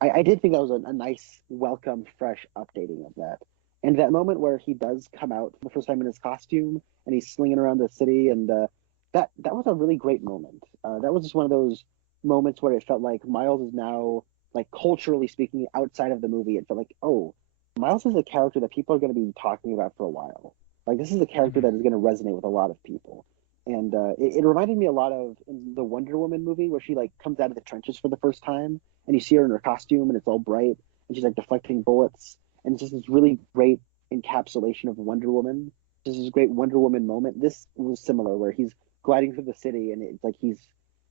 I did think that was a nice, welcome, fresh updating of that. And that moment where he does come out for the first time in his costume and he's slinging around the city, and that was a really great moment. That was just one of those moments where it felt like Miles is now, like culturally speaking, outside of the movie. It felt like, oh, Miles is a character that people are going to be talking about for a while. Like this is a character Mm-hmm. that is going to resonate with a lot of people. And it reminded me a lot of in the Wonder Woman movie where she like comes out of the trenches for the first time and you see her in her costume and it's all bright and she's like deflecting bullets and it's just this really great encapsulation of Wonder Woman. Just this great Wonder Woman moment. This was similar where he's gliding through the city and it's like he's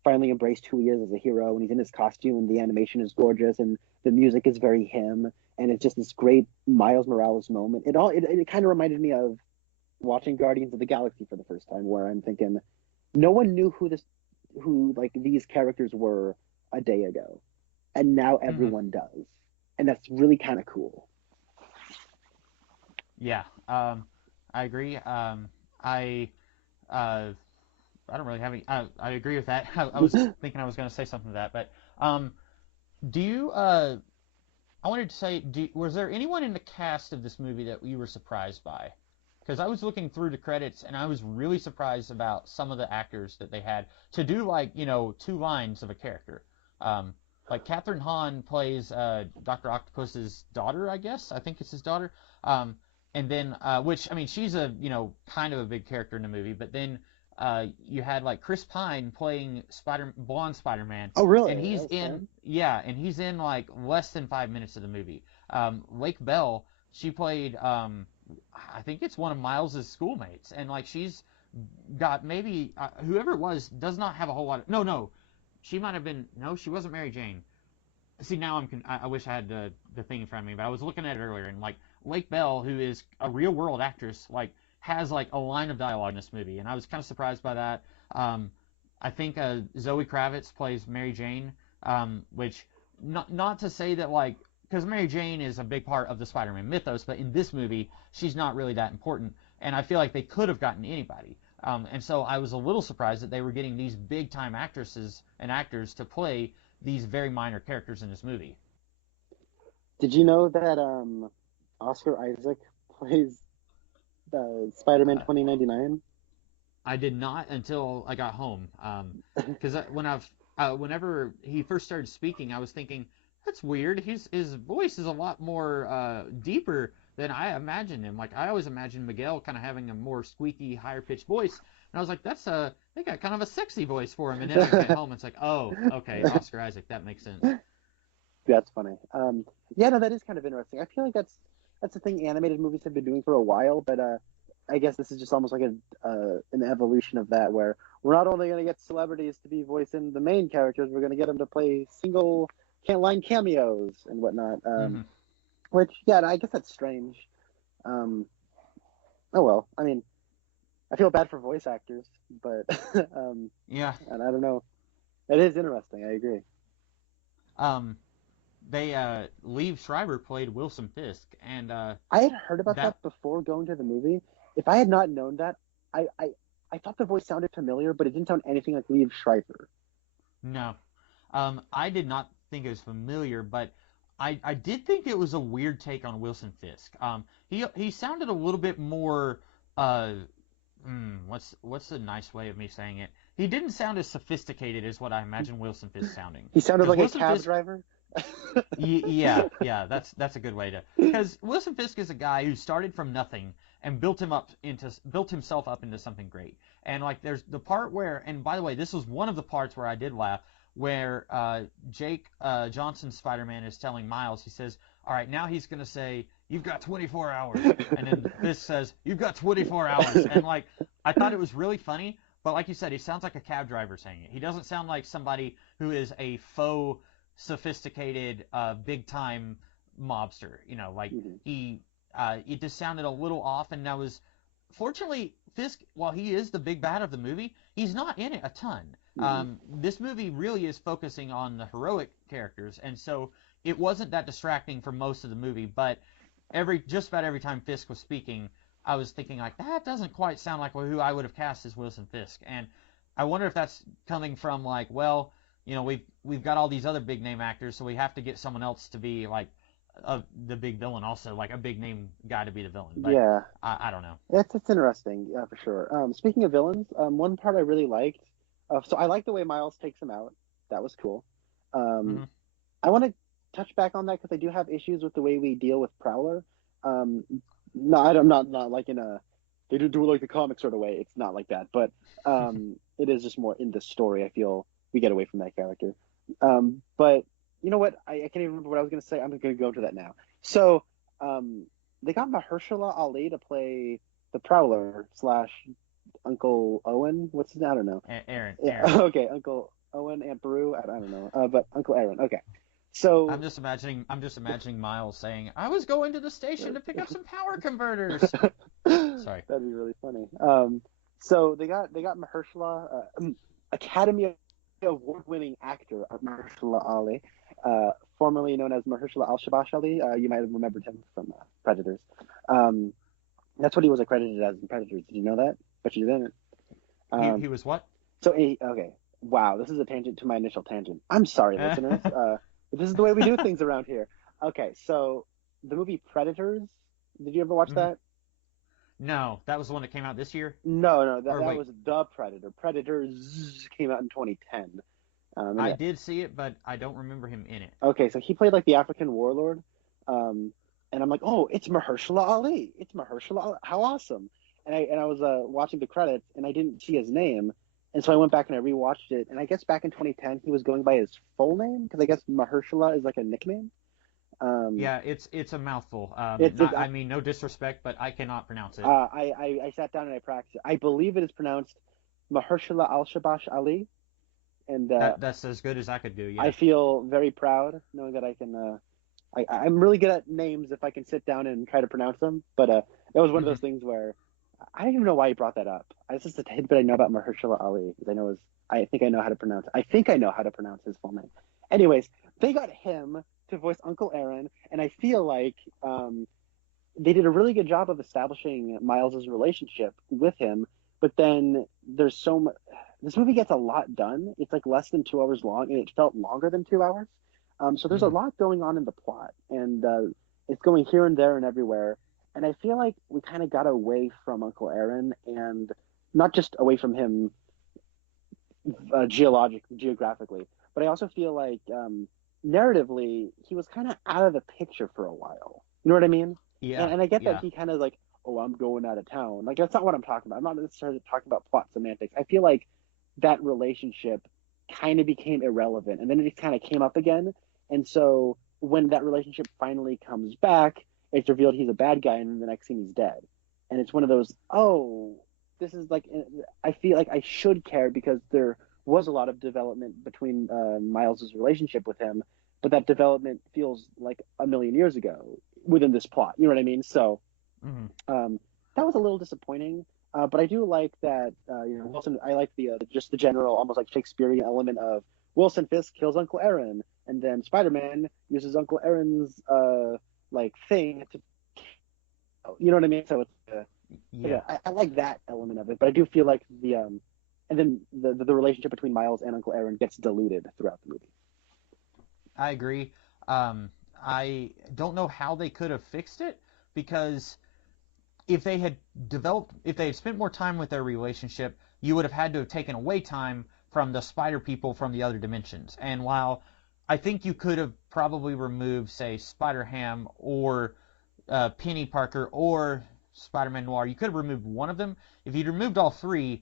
finally embraced who he is as a hero and he's in his costume and the animation is gorgeous and the music is very him and it's just this great Miles Morales moment. It kind of reminded me of watching Guardians of the Galaxy for the first time, where I'm thinking, no one knew who like these characters were a day ago, and now Mm-hmm. everyone does, and that's really kind of cool. Yeah. I agree. I uh, I don't really have any. I agree with that. I was thinking I was going to say something to that, but do you? I wanted to say, was there anyone in the cast of this movie that you were surprised by? Because I was looking through the credits and I was really surprised about some of the actors that they had to do, like, 2 lines of a character. Like Catherine Hahn plays Dr. Octopus's daughter, I guess. I think it's his daughter. And then, which, I mean, she's a, kind of a big character in the movie. But then you had, like, Chris Pine playing blonde Spider-Man. Oh, really? And he's in, yeah, and he's in, like, less than 5 minutes of the movie. Lake Bell, she played, I think it's one of Miles's schoolmates. And, like, she's got maybe, whoever it was, does not have a whole lot of, no. She might have been, no, she wasn't Mary Jane. See, now I wish I had the thing in front of me, but I was looking at it earlier, and, like, Lake Bell, who is a real-world actress, like, has, like, a line of dialogue in this movie, and I was kind of surprised by that. I think Zoe Kravitz plays Mary Jane, which, not to say that, like, because Mary Jane is a big part of the Spider-Man mythos, but in this movie, she's not really that important, and I feel like they could have gotten anybody. And so I was a little surprised that they were getting these big-time actresses and actors to play these very minor characters in this movie. Did you know that Oscar Isaac plays Spider-Man 2099? I did not until I got home. Because whenever he first started speaking, I was thinking, that's weird. His voice is a lot more deeper than I imagined him. Like, I always imagined Miguel kind of having a more squeaky, higher-pitched voice. And I was like, they got kind of a sexy voice for him. And then I got home, and it's like, oh, okay, Oscar Isaac, that makes sense. That's funny. Yeah, no, that is kind of interesting. I feel like that's a thing animated movies have been doing for a while, but I guess this is just almost like an evolution of that, where we're not only going to get celebrities to be voicing the main characters, we're going to get them to play single line cameos and whatnot. Which, yeah, I guess that's strange. Oh well, I mean, I feel bad for voice actors, but yeah, and I don't know. It is interesting. I agree. Liev Schreiber played Wilson Fisk, and I had heard about that before going to the movie. If I had not known that, I thought the voice sounded familiar, but it didn't sound anything like Liev Schreiber. No, I did not think it was familiar, but I did think it was a weird take on Wilson Fisk. He sounded a little bit more what's the nice way of me saying it? He didn't sound as sophisticated as what I imagine Wilson Fisk sounding. He sounded like Wilson a cab driver. yeah, that's a good way to, because Wilson Fisk is a guy who started from nothing and built himself up into something great. And, like, there's the part where, and by the way, this was one of the parts where I did laugh, where Jake Johnson's Spider-Man is telling Miles, he says, all right, now he's going to say, you've got 24 hours. And then Fisk says, you've got 24 hours. And, like, I thought it was really funny, but like you said, he sounds like a cab driver saying it. He doesn't sound like somebody who is a faux, sophisticated, big-time mobster. Like, it just sounded a little off, and fortunately, Fisk, while he is the big bad of the movie, he's not in it a ton. This movie really is focusing on the heroic characters, and so it wasn't that distracting for most of the movie, but just about every time Fisk was speaking, I was thinking, like, that doesn't quite sound like who I would have cast as Wilson Fisk. And I wonder if that's coming from, like, well, we've got all these other big name actors, so we have to get someone else to be, like, the big villain also, like a big name guy to be the villain. But yeah. I don't know. It's interesting, yeah, for sure. Speaking of villains, one part I really liked, so I like the way Miles takes him out. That was cool. I want to touch back on that because I do have issues with the way we deal with Prowler. No, I'm not like in a they do it like the comic sort of way. It's not like that, but it is just more in the story. I feel we get away from that character. But you know what? I can't even remember what I was going to say. I'm going to go to that now. So they got Mahershala Ali to play the Prowler / Uncle Owen. What's his name? I don't know. Aaron. Yeah. Okay, Uncle Owen, Aunt Beru. I don't know. But Uncle Aaron. Okay. So I'm just imagining Miles saying, "I was going to the station to pick up some power converters." Sorry. That'd be really funny. So they got Mahershala, Academy Award-winning actor Mahershala Ali, formerly known as Mahershala Al-Shabash Ali. You might have remembered him from Predators. That's what he was accredited as in Predators. Did you know that? But you didn't. He was what? So, okay. Wow, this is a tangent to my initial tangent. I'm sorry, listeners. But this is the way we do things around here. Okay, so the movie Predators. Did you ever watch Mhm. that? No, that was the one that came out this year? No, that Or that wait, was The Predator. Predators came out in 2010. And I did see it, but I don't remember him in it. okay, so he played like the African warlord. Um, and I'm like, oh, it's Mahershala Ali. It's Mahershala Ali. How awesome! And I was watching the credits and I didn't see his name, and so I went back and I rewatched it. And I guess back in 2010 he was going by his full name because I guess Mahershala is like a nickname. Um, Yeah, it's a mouthful. it's Not, I mean, no disrespect, but I cannot pronounce it. I sat down and I practiced it. I believe it is pronounced Mahershala Al Shabash Ali, and That's as good as I could do. I Yeah. feel very proud knowing that I can. I'm really good at names if I can sit down and try to pronounce them. But it was one of Hmm. those things where I don't even know why you brought that up. It's just a tidbit I know about Mahershala Ali because I think I know how to pronounce. I think I know how to pronounce his full name. Anyways, they got him to voice Uncle Aaron, and I feel like they did a really good job of establishing Miles's relationship with him. But then there's so much. This movie gets a lot done. It's like less than 2 hours long, and it felt longer than 2 hours. So there's a Hmm. lot going on in the plot, and it's going here and there and everywhere. And I feel like we kind of got away from Uncle Aaron, and not just away from him geographically, but I also feel like narratively he was kind of out of the picture for a while. You know what I mean? And Yeah. and I get that Yeah. he kind of like, oh, I'm going out of town. Like that's not what I'm talking about. I'm not necessarily talking about plot semantics. I feel like that relationship kind of became irrelevant, and then it kind of came up again. And so when that relationship finally comes back, it's revealed he's a bad guy, and then the next scene he's dead. And it's one of those, oh, this is like, I feel like I should care because there was a lot of development between Miles's relationship with him, but that development feels like a million years ago within this plot. You know what I mean? So Hmm. that was a little disappointing. But I do like that, Wilson. I like the just the general, almost like Shakespearean element of Wilson Fisk kills Uncle Aaron, and then Spider-Man uses Uncle Aaron's like thing to, you know what I mean? So it's Yeah. I like that element of it, but I do feel like and then the relationship between Miles and Uncle Aaron gets diluted throughout the movie. I agree. Um, I don't know how they could have fixed it because if they had spent more time with their relationship, you would have had to have taken away time from the spider people from the other dimensions. And while I think you could have probably removed, say, Spider Ham or Penny Parker or Spider-Man Noir, you could have removed one of them. If you'd removed all three,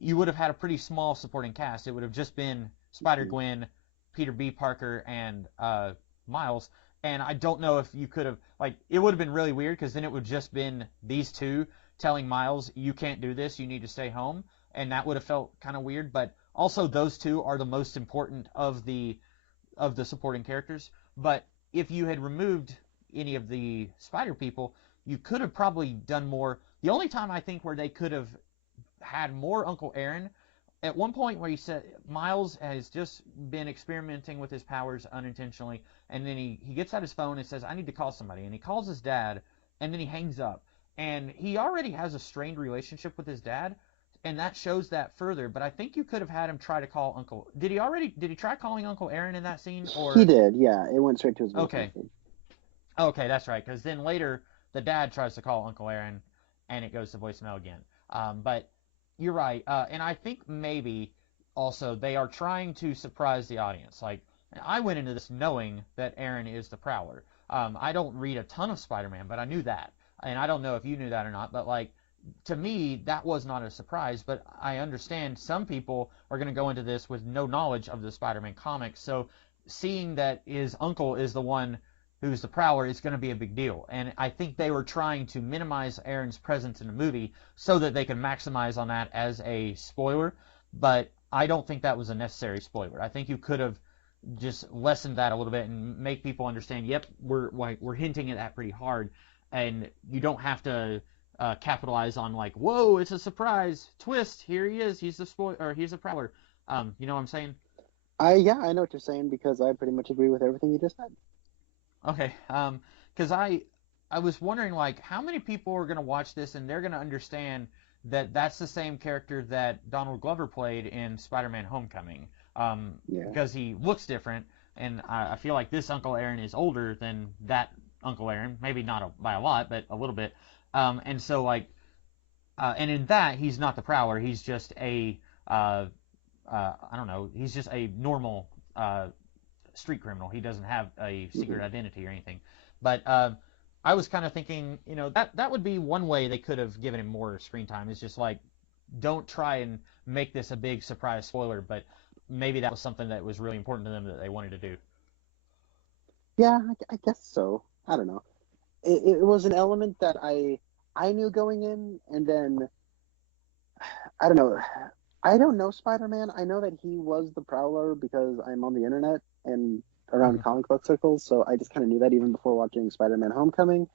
you would have had a pretty small supporting cast. It would have just been Spider-Gwen, Peter B. Parker, and Miles. And I don't know if you could have, like, it would have been really weird because then it would have just been these two telling Miles, you can't do this, you need to stay home. And that would have felt kind of weird. But also, those two are the most important of the supporting characters. But if you had removed any of the spider people, you could have probably done more. The only time I think where they could have had more Uncle Aaron, at one point where he said Miles has just been experimenting with his powers unintentionally, and then he gets out his phone and says, I need to call somebody, and he calls his dad, and then he hangs up. And he already has a strained relationship with his dad, and that shows that further. But I think you could have had him try to call Uncle. Did he try calling Uncle Aaron in that scene? He Or did, yeah. It went straight to his voice okay, message. okay, that's right. Because then later the dad tries to call Uncle Aaron, and it goes to voicemail again. But you're right, and I think maybe also they are trying to surprise the audience. Like I went into this knowing that Aaron is the Prowler. I don't read a ton of Spider-Man, but I knew that, and I don't know if you knew that or not. But like to me, that was not a surprise. But I understand some people are going to go into this with no knowledge of the Spider-Man comics, so seeing that his uncle is the one who's the Prowler is going to be a big deal. And I think they were trying to minimize Aaron's presence in the movie so that they could maximize on that as a spoiler. But I don't think that was a necessary spoiler. I think you could have just lessened that a little bit and make people understand. Yep, we're hinting at that pretty hard, and you don't have to capitalize on like, whoa, it's a surprise twist. Here he is. He's the or he's the Prowler. You know what I'm saying? Yeah, I know what you're saying because I pretty much agree with everything you just said. Okay, because I was wondering like how many people are gonna watch this and they're gonna understand that's the same character that Donald Glover played in Spider-Man: Homecoming. Yeah. Because he looks different, and I feel like this Uncle Aaron is older than that Uncle Aaron. Maybe not by a lot, but a little bit. And so like, and in that he's not the Prowler. He's just a I don't know. He's just a normal street criminal. He doesn't have a secret identity or anything. But I was kind of thinking, that would be one way they could have given him more screen time. Is just like, don't try and make this a big surprise spoiler, but maybe that was something that was really important to them that they wanted to do. Yeah, I guess so. I don't know. It was an element that I knew going in, and then I don't know. I don't know Spider-Man. I know that he was the Prowler because I'm on the internet and around comic book circles, so I just kind of knew that even before watching Spider-Man: Homecoming.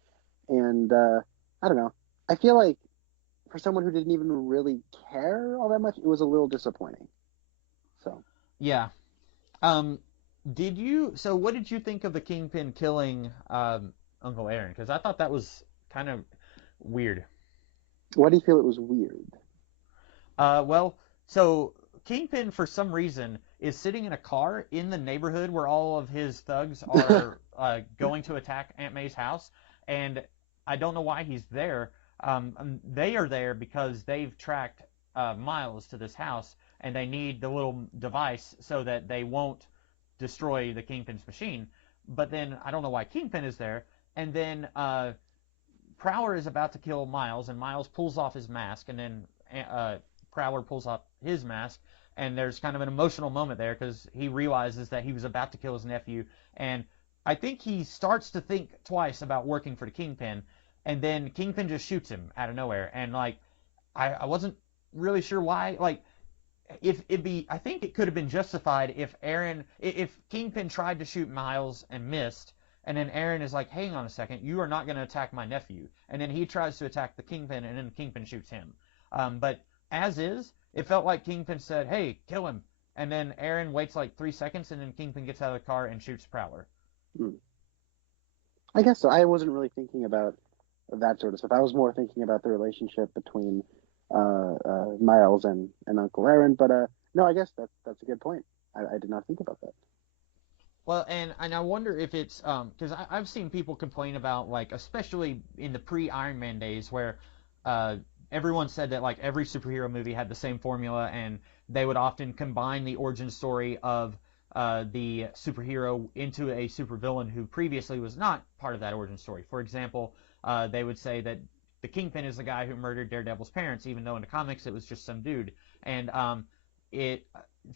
And I don't know. I feel like for someone who didn't even really care all that much, it was a little disappointing. So yeah. So what did you think of the Kingpin killing Uncle Aaron? Because I thought that was kind of weird. Why do you feel it was weird? Well, so Kingpin, for some reason, is sitting in a car in the neighborhood where all of his thugs are going to attack Aunt May's house, and I don't know why he's there. They are there because they've tracked Miles to this house, and they need the little device so that they won't destroy the Kingpin's machine. But then I don't know why Kingpin is there, and then Prowler is about to kill Miles, and Miles pulls off his mask, and then Prowler pulls off his mask, and there's kind of an emotional moment there because he realizes that he was about to kill his nephew, and I think he starts to think twice about working for the Kingpin, and then Kingpin just shoots him out of nowhere, and like I wasn't really sure why. Like, I think it could have been justified if Kingpin tried to shoot Miles and missed, and then Aaron is like, hang on a second, you are not going to attack my nephew, and then he tries to attack the Kingpin, and then Kingpin shoots him. But as is, it felt like Kingpin said, hey, kill him, and then Aaron waits like 3 seconds, and then Kingpin gets out of the car and shoots Prowler. I guess so. I wasn't really thinking about that sort of stuff. I was more thinking about the relationship between Miles and Uncle Aaron. But no, I guess that's a good point. I did not think about that. Well, and I wonder if it's because I've seen people complain about, like, especially in the pre-Iron Man days where everyone said that like every superhero movie had the same formula, and they would often combine the origin story of the superhero into a supervillain who previously was not part of that origin story. For example, they would say that the Kingpin is the guy who murdered Daredevil's parents, even though in the comics it was just some dude. And it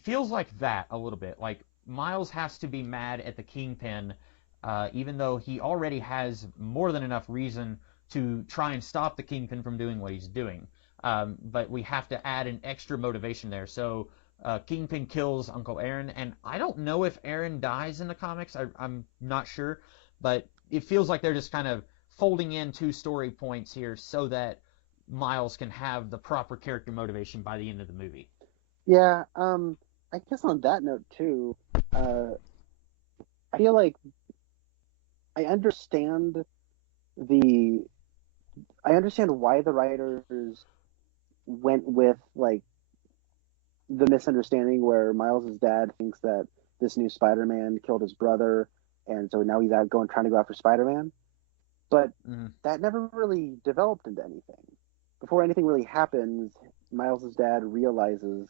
feels like that a little bit. Like, Miles has to be mad at the Kingpin, even though he already has more than enough reason to try and stop the Kingpin from doing what he's doing. But we have to add an extra motivation there. So Kingpin kills Uncle Aaron, and I don't know if Aaron dies in the comics. I'm not sure, but it feels like they're just kind of folding in two story points here so that Miles can have the proper character motivation by the end of the movie. Yeah, I guess on that note too, I feel like I understand why the writers went with like the misunderstanding where Miles' dad thinks that this new Spider-Man killed his brother, and so now he's out trying to go after Spider-Man. But that never really developed into anything. Before anything really happens, Miles' dad realizes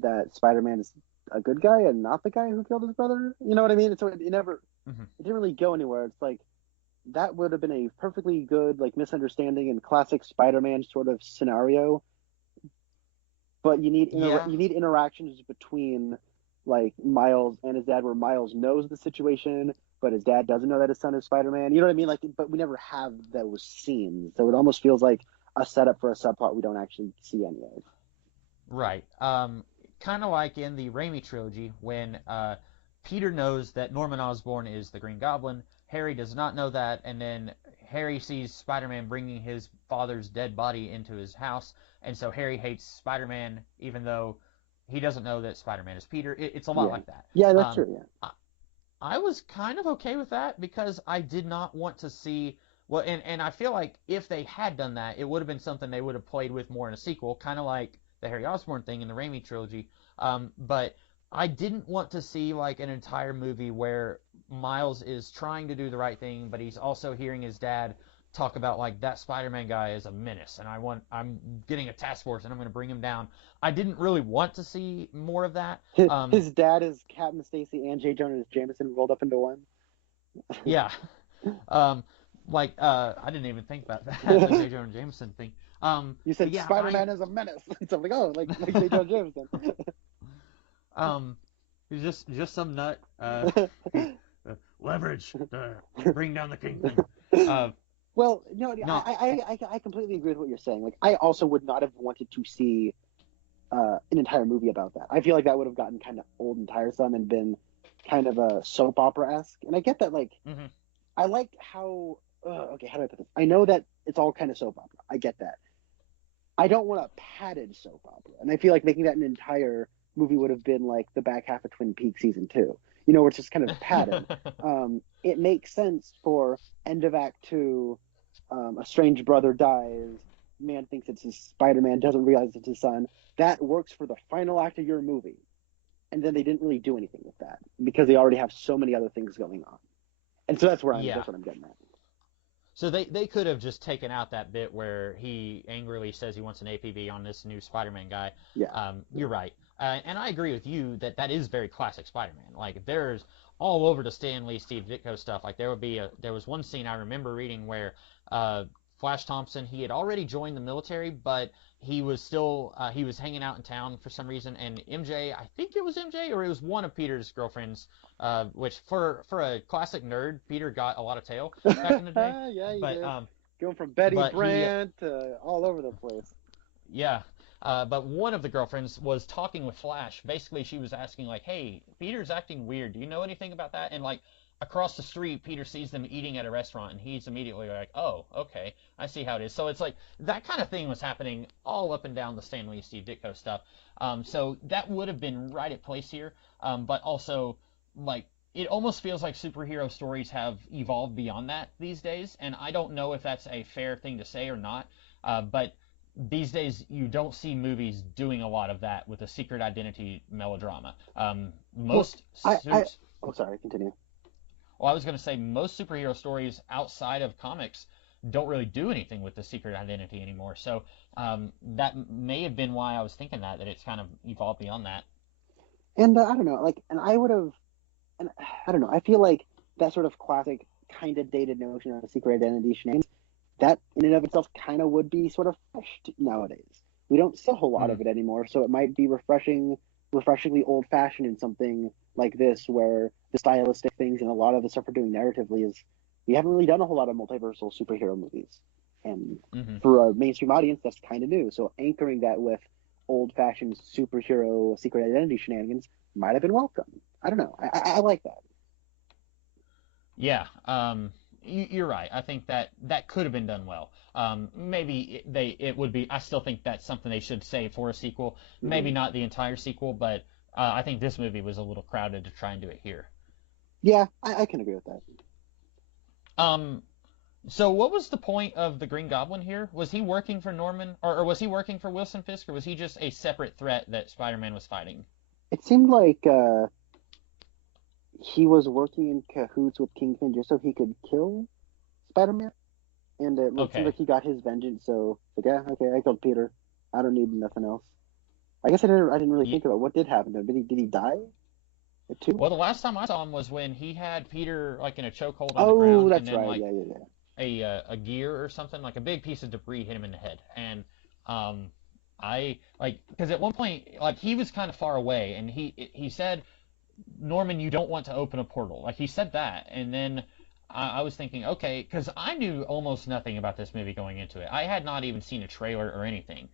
that Spider-Man is a good guy and not the guy who killed his brother. You know what I mean? So it never, it didn't really go anywhere. It's like, that would have been a perfectly good like misunderstanding and classic Spider-Man sort of scenario. But you need you need interactions between like Miles and his dad, where Miles knows the situation, but his dad doesn't know that his son is Spider-Man. You know what I mean? Like, but we never have those scenes, so it almost feels like a setup for a subplot we don't actually see any of. Right. Kind of like in the Raimi trilogy when Peter knows that Norman Osborn is the Green Goblin. Harry does not know that, and then Harry sees Spider-Man bringing his father's dead body into his house, and so Harry hates Spider-Man even though he doesn't know that Spider-Man is Peter. It's a lot like that. Yeah, that's true, yeah. I was kind of okay with that because I did not want to see Well, and I feel like if they had done that, it would have been something they would have played with more in a sequel, kind of like the Harry Osborn thing in the Raimi trilogy. But I didn't want to see like an entire movie where Miles is trying to do the right thing, but he's also hearing his dad talk about like that Spider-Man guy is a menace, and I'm getting a task force and I'm going to bring him down. I didn't really want to see more of that. His dad is Captain Stacy and J. Jonah Jameson rolled up into one. Yeah. I didn't even think about that, the J. Jonah Jameson thing. You said yeah, Spider-Man is a menace. So I'm like, oh, like J. Jonah Jameson. He's just some nut. Leverage, bring down the Kingpin. Well, no, I completely agree with what you're saying. Like, I also would not have wanted to see an entire movie about that. I feel like that would have gotten kind of old and tiresome and been kind of a soap opera-esque. And I get that, like, I like how, okay, how do I put this? I know that it's all kind of soap opera. I get that. I don't want a padded soap opera. And I feel like making that an entire movie would have been like the back half of Twin Peaks season 2. You know, where it's just kind of padded. It makes sense for end of Act 2, a strange brother dies, man thinks it's his Spider-Man, doesn't realize it's his son. That works for the final act of your movie. And then they didn't really do anything with that because they already have so many other things going on. And so that's what I'm getting at. So they could have just taken out that bit where he angrily says he wants an APB on this new Spider-Man guy. Yeah. You're right. And I agree with you that is very classic Spider-Man. Like, there's all over the Stan Lee, Steve Ditko stuff. Like, there was one scene I remember reading where Flash Thompson, he had already joined the military, but he was still he was hanging out in town for some reason, and MJ, I think it was MJ, or it was one of Peter's girlfriends, which for a classic nerd, Peter got a lot of tail back in the day. Yeah, but, did. Going from Betty Brant to all over the place. Yeah. But one of the girlfriends was talking with Flash. Basically, she was asking, like, hey, Peter's acting weird. Do you know anything about that? And, like, across the street, Peter sees them eating at a restaurant, and he's immediately like, oh, okay, I see how it is. So it's like that kind of thing was happening all up and down the Stan Lee, Steve Ditko stuff. So that would have been right at place here. But also, like, it almost feels like superhero stories have evolved beyond that these days. And I don't know if that's a fair thing to say or not. But these days, you don't see movies doing a lot of that with a secret identity melodrama. Sorry, continue. Well, I was going to say most superhero stories outside of comics don't really do anything with the secret identity anymore. So that may have been why I was thinking that it's kind of evolved beyond that. And I don't know, like, and I would have, and I don't know, I feel like that sort of classic kind of dated notion of a secret identity shenanigans, that in and of itself kind of would be sort of fresh nowadays. We don't see a whole lot of it anymore, so it might be refreshingly old-fashioned in something like this, where the stylistic things and a lot of the stuff we're doing narratively is we haven't really done a whole lot of multiversal superhero movies. And for a mainstream audience, that's kind of new. So anchoring that with old-fashioned superhero secret identity shenanigans might have been welcome. I don't know. I like that. Yeah. You're right. I think that could have been done well. Maybe it would be. I still think that's something they should save for a sequel. Maybe not the entire sequel, but I think this movie was a little crowded to try and do it here. Yeah, I can agree with that. So what was the point of the Green Goblin here? Was he working for Norman, or was he working for Wilson Fisk, or was he just a separate threat that Spider-Man was fighting? It seemed like he was working in cahoots with Kingpin just so he could kill Spider-Man. And it seemed like he got his vengeance, so like, yeah, okay, I killed Peter. I don't need nothing else. I guess I didn't really think about what did happen to him. Did he die? Well, the last time I saw him was when he had Peter like in a chokehold on the ground. Oh, that's and then, right. like, Yeah. A gear or something, like a big piece of debris hit him in the head. And I like, because at one point, like, he was kind of far away, and he said, Norman, you don't want to open a portal. Like, he said that, and then I was thinking, okay, because I knew almost nothing about this movie going into it. I had not even seen a trailer or anything.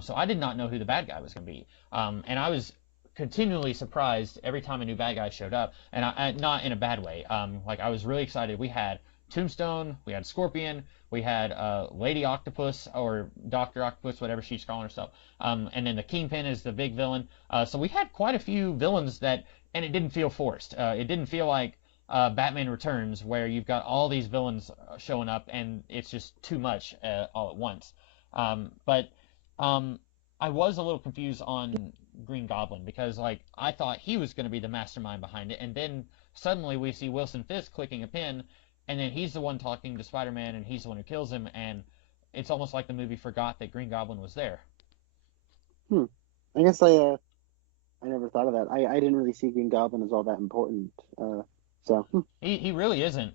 So I did not know who the bad guy was going to be. And I was continually surprised every time a new bad guy showed up, and not in a bad way. Like, I was really excited. We had Tombstone, we had Scorpion, we had Lady Octopus, or Dr. Octopus, whatever she's calling herself. And then the Kingpin is the big villain. So we had quite a few villains and it didn't feel forced. It didn't feel like Batman Returns, where you've got all these villains showing up, and it's just too much all at once. But I was a little confused on Green Goblin because, like, I thought he was going to be the mastermind behind it, and then suddenly we see Wilson Fisk clicking a pin, and then he's the one talking to Spider-Man, and he's the one who kills him, and it's almost like the movie forgot that Green Goblin was there. I guess I never thought of that. I didn't really see Green Goblin as all that important. So He really isn't.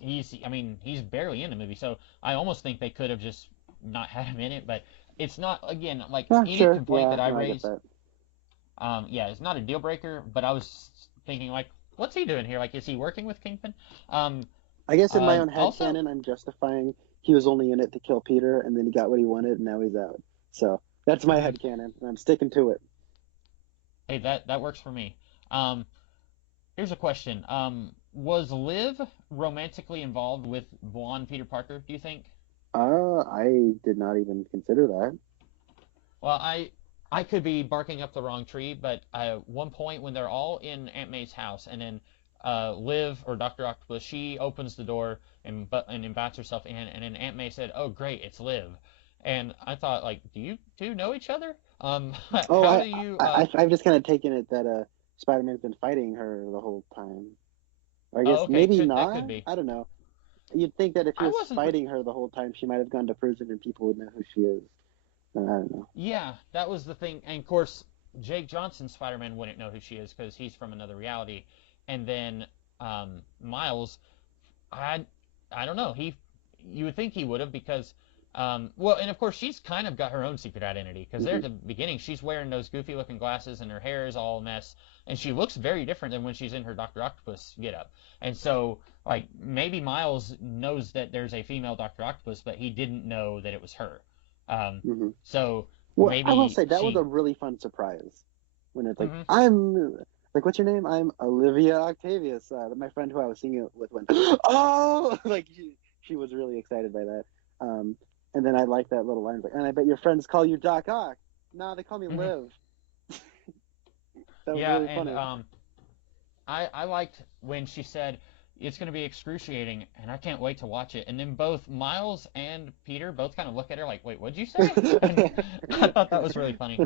He's barely in the movie, so I almost think they could have just not had him in it. But it's not, again, like any sure. complaint that I no, I get raised. that. It's not a deal breaker, but I was thinking, like, what's he doing here? Like, is he working with Kingpin? I guess in my own also- headcanon, I'm justifying he was only in it to kill Peter, and then he got what he wanted, and now he's out. So that's my headcanon, and I'm sticking to it. Hey, that works for me. Here's a question. Was Liv romantically involved with blonde Peter Parker, do you think? I did not even consider that. Well, I could be barking up the wrong tree, but at one point when they're all in Aunt May's house, and then Liv, or Dr. Octopus, she opens the door and invites herself in, and then Aunt May said, "Oh, great, it's Liv." And I thought, like, do you two know each other? How do you... I've just kind of taken it that Spider-Man's been fighting her the whole time. Or I guess okay, maybe that not. could be. I don't know. You'd think that if he I was wasn't- fighting her the whole time, she might have gone to prison and people would know who she is. I don't know. Yeah, that was the thing. And of course, Jake Johnson's Spider-Man wouldn't know who she is because he's from another reality. And then Miles, I don't know. You would think he would have because, well, and of course she's kind of got her own secret identity because there at the beginning she's wearing those goofy looking glasses and her hair is all a mess and she looks very different than when she's in her Dr. Octopus getup. And so, like, maybe Miles knows that there's a female Dr. Octopus, but he didn't know that it was her. So Well, maybe I will say that she... was a really fun surprise when it's like, Mhm. I'm like, what's your name? I'm Olivia Octavius. My friend who I was singing it with went, oh, like she was really excited by that. And then I like that little line, like, and I bet your friends call you Doc Ock. No, they call me Liv. That was Yeah, really and funny. I liked when she said it's going to be excruciating, and I can't wait to watch it. And then both Miles and Peter both kind of look at her like, "Wait, what'd you say?" And I thought that was really funny.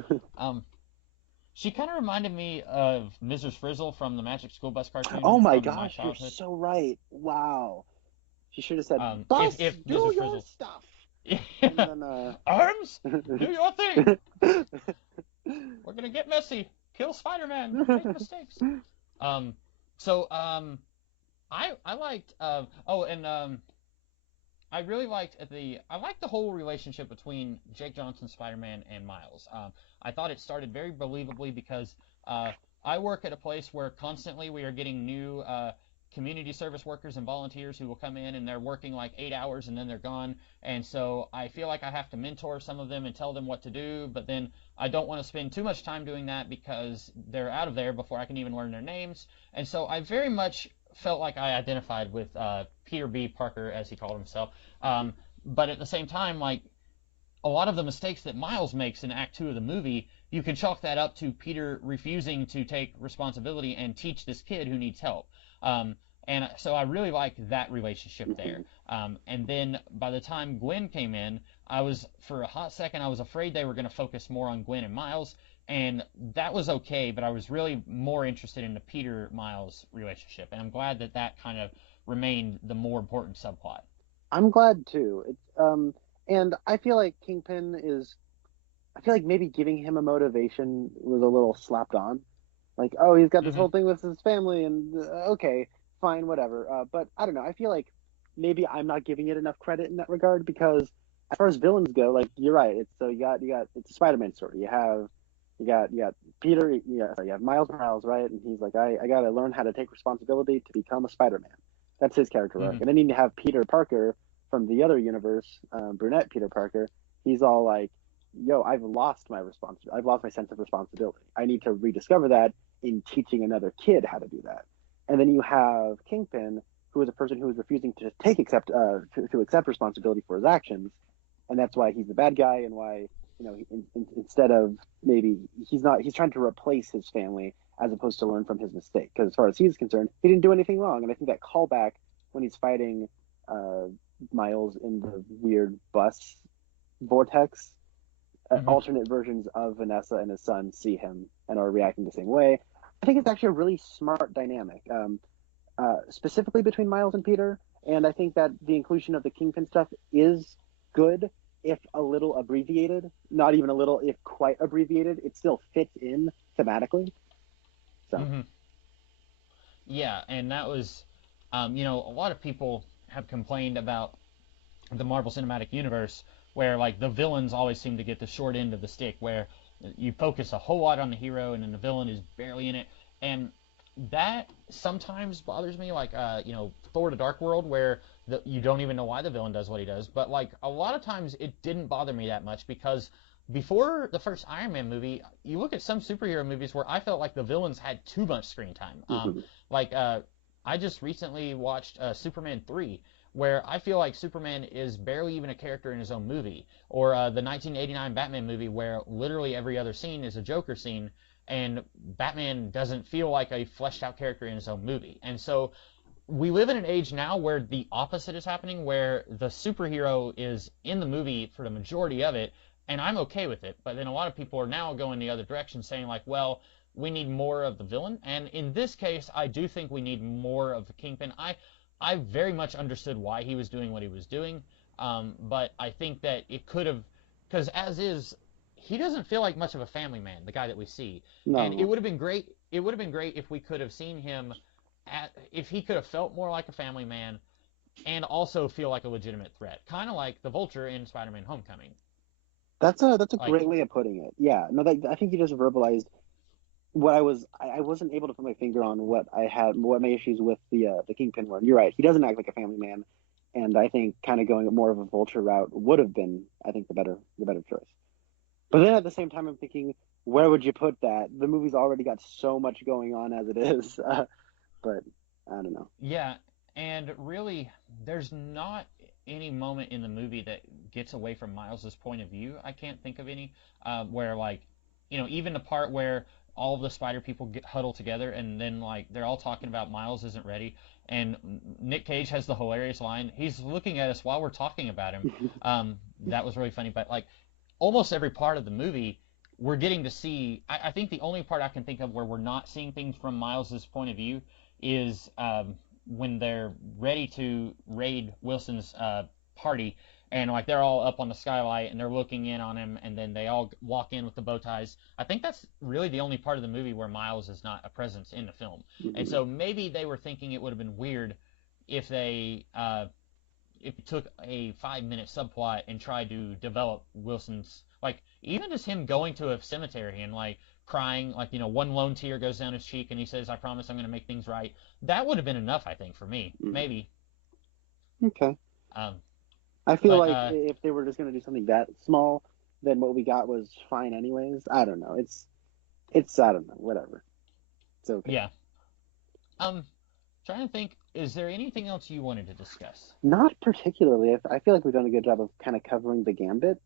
She kind of reminded me of Mrs. Frizzle from the Magic School Bus cartoon. Oh my from gosh, you're childhood. so right. Wow. She should have said, If Bus, Mrs. do your Frizzle... stuff. And then, Arms, do your thing. We're gonna get messy. Kill Spider-Man. Make mistakes. I liked. I really liked I liked the whole relationship between Jake Johnson, Spider-Man, and Miles. I thought it started very believably because I work at a place where constantly we are getting new community service workers and volunteers who will come in and they're working like 8 hours and then they're gone. And so I feel like I have to mentor some of them and tell them what to do, but then I don't want to spend too much time doing that because they're out of there before I can even learn their names. And so I very much felt like I identified with Peter B. Parker, as he called himself. But at the same time, like, a lot of the mistakes that Miles makes in Act 2 of the movie, you can chalk that up to Peter refusing to take responsibility and teach this kid who needs help. And so I really liked that relationship there. And then by the time Gwen came in, for a hot second, I was afraid they were going to focus more on Gwen and Miles. And that was okay, but I was really more interested in the Peter-Miles relationship. And I'm glad that kind of remained the more important subplot. I'm glad too. And I feel like I feel like maybe giving him a motivation was a little slapped on. Like, oh, he's got this whole thing with his family, and okay, fine, whatever. But I don't know. I feel like maybe I'm not giving it enough credit in that regard because as far as villains go, like, you're right. It's a Spider-Man story. You got Peter. You have Miles Morales, right? And he's like, I got to learn how to take responsibility to become a Spider-Man. That's his character arc. And then you have Peter Parker from the other universe, brunette Peter Parker. He's all like, yo, I've lost my sense of responsibility. I need to rediscover that in teaching another kid how to do that. And then you have Kingpin, who is a person who is refusing to accept responsibility for his actions, and that's why he's the bad guy and why instead of maybe he's trying to replace his family as opposed to learn from his mistake. Because as far as he's concerned, he didn't do anything wrong. And I think that callback when he's fighting Miles in the weird bus vortex, alternate versions of Vanessa and his son see him and are reacting the same way. I think it's actually a really smart dynamic, specifically between Miles and Peter. And I think that the inclusion of the Kingpin stuff is good, if a little abbreviated. Not even a little, if quite abbreviated. It still fits in thematically. So. Yeah, and that was, a lot of people have complained about the Marvel Cinematic Universe, where like the villains always seem to get the short end of the stick, where you focus a whole lot on the hero and then the villain is barely in it, and that sometimes bothers me. Like Thor: The Dark World, where you don't even know why the villain does what he does, but like a lot of times it didn't bother me that much, because before the first Iron Man movie, you look at some superhero movies where I felt like the villains had too much screen time. I just recently watched Superman 3, where I feel like Superman is barely even a character in his own movie. Or the 1989 Batman movie, where literally every other scene is a Joker scene, and Batman doesn't feel like a fleshed out character in his own movie. And so we live in an age now where the opposite is happening, where the superhero is in the movie for the majority of it, and I'm okay with it. But then a lot of people are now going the other direction, saying like, well, we need more of the villain. And in this case, I do think we need more of the Kingpin. I very much understood why he was doing what he was doing, but I think that it could have, because as is, he doesn't feel like much of a family man, the guy that we see. No. And it would have been great. It would have been great if we could have seen him, if he could have felt more like a family man, and also feel like a legitimate threat, kind of like the Vulture in Spider-Man: Homecoming. That's a great way of putting it. Yeah, no, I think you just verbalized what I wasn't able to put my finger on what my issues with the Kingpin were. And you're right, he doesn't act like a family man, and I think kind of going more of a Vulture route would have been, I think, the better choice. But then at the same time, I'm thinking, where would you put that? The movie's already got so much going on as it is, but I don't know. Yeah, and really, there's not any moment in the movie that gets away from Miles's point of view. I can't think of any where, like, even the part where all of the spider people get huddled together and then like they're all talking about Miles isn't ready, and Nick Cage has the hilarious line, he's looking at us while we're talking about him. That was really funny. But like almost every part of the movie we're getting to see, I think the only part I can think of where we're not seeing things from Miles's point of view is when they're ready to raid Wilson's party, and like they're all up on the skylight and they're looking in on him, and then they all walk in with the bow ties. I think that's really the only part of the movie where Miles is not a presence in the film. And so maybe they were thinking it would have been weird if they if you took a 5-minute subplot and tried to develop Wilson's, like even just him going to a cemetery and like crying, like one lone tear goes down his cheek and he says, I promise I'm going to make things right. That would have been enough, I think, for me. Maybe. Okay. I feel like if they were just going to do something that small, then what we got was fine anyways. I don't know. It's I don't know. Whatever. It's okay. Yeah. Trying to think, is there anything else you wanted to discuss? Not particularly. I feel like we've done a good job of kind of covering the gambit.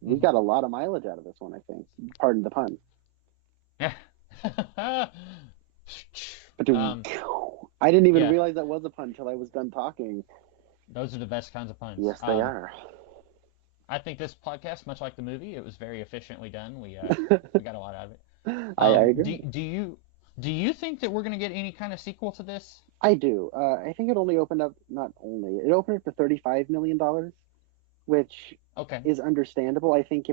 We got a lot of mileage out of this one, I think. Pardon the pun. But I didn't even realize that was a pun until I was done talking. Those are the best kinds of puns. Yes, they are. I think this podcast, much like the movie, it was very efficiently done. We got a lot out of it. I agree. Do you think that we're going to get any kind of sequel to this? I do. I think it only opened up, it opened up to $35 million, which is understandable. I think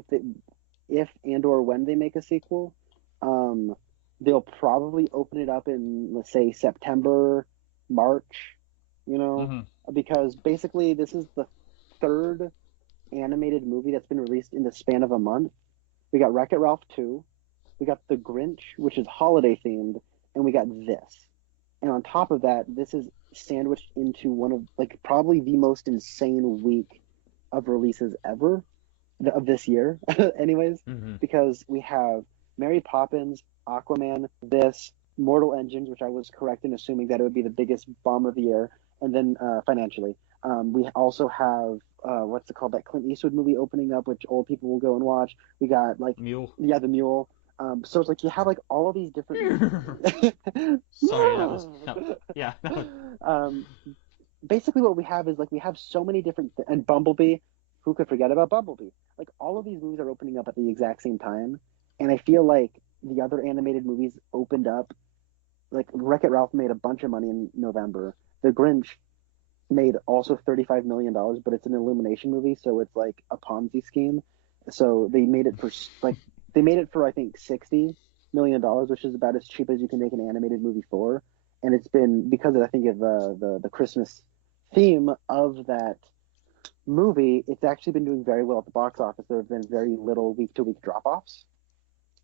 if and or when they make a sequel, they'll probably open it up in, let's say, September, March, because basically this is the third animated movie that's been released in the span of a month. We got Wreck-It Ralph 2, we got The Grinch, which is holiday themed, and we got this. And on top of that, this is sandwiched into one of, like, probably the most insane week of releases ever of this year, anyways, because we have Mary Poppins, Aquaman, this, Mortal Engines, which I was correct in assuming that it would be the biggest bomb of the year, and then financially. We also have what's it called, that Clint Eastwood movie opening up, which old people will go and watch. We got like Mule. yeah, The Mule. So it's like you have like all of these different. Sorry, that was yeah. Basically, what we have is like we have so many different and Bumblebee. Who could forget about Bumblebee? Like all of these movies are opening up at the exact same time, and I feel like the other animated movies opened up. Like Wreck-It Ralph made a bunch of money in November. The Grinch made also $35 million, but it's an Illumination movie, so it's like a Ponzi scheme. So they made it for I think $60 million, which is about as cheap as you can make an animated movie for. And it's been because of, I think of the Christmas theme of that movie. It's actually been doing very well at the box office. There have been very little week-to-week drop-offs.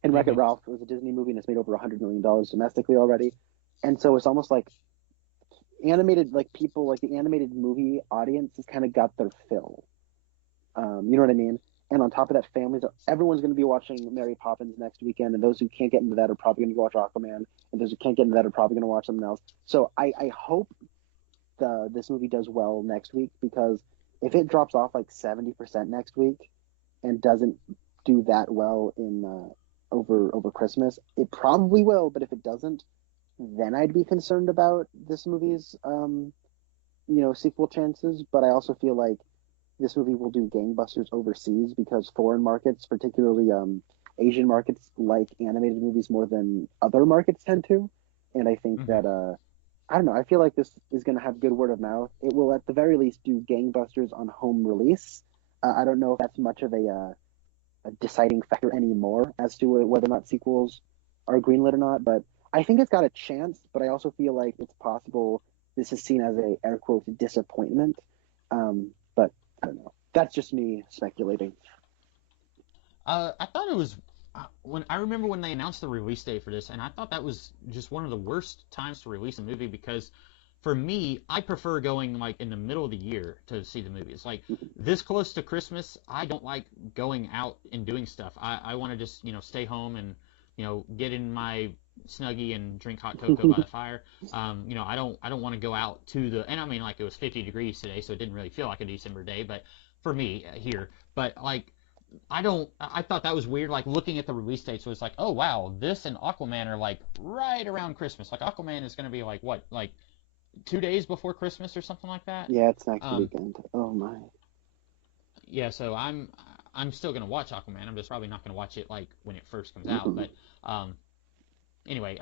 And Wreck-It Ralph was a Disney movie and it's made over $100 million domestically already. And so it's almost like animated, like people, like the animated movie audience has kind of got their fill. You know what I mean? And on top of that, everyone's going to be watching Mary Poppins next weekend, and those who can't get into that are probably going to go watch Aquaman, and those who can't get into that are probably going to watch something else. So I hope this movie does well next week, because if it drops off like 70% next week and doesn't do that well in over Christmas, it probably will. But if it doesn't, then I'd be concerned about this movie's sequel chances. But I also feel like this movie will do gangbusters overseas, because foreign markets, particularly Asian markets, like animated movies more than other markets tend to. And I think that, I don't know, I feel like this is going to have good word of mouth. It will at the very least do gangbusters on home release. I don't know if that's much of a deciding factor anymore as to whether or not sequels are greenlit or not. But I think it's got a chance, but I also feel like it's possible this is seen as a air quote disappointment. But I don't know. That's just me speculating. I thought it was I remember when they announced the release date for this, and I thought that was just one of the worst times to release a movie, because for me, I prefer going like in the middle of the year to see the movies. Like this close to Christmas, I don't like going out and doing stuff. I want to just stay home and get in my Snuggie and drink hot cocoa by the fire. I don't want to go out and I mean, like, it was 50 degrees today, so it didn't really feel like a December day, but for me here, but like, I thought that was weird, like looking at the release dates. So it's like, oh wow, this and Aquaman are like right around Christmas. Like Aquaman is going to be like what, like 2 days before Christmas or something like that. Yeah, it's next weekend. Oh my. Yeah, so I'm still going to watch Aquaman. I'm just probably not going to watch it like when it first comes out, but anyway,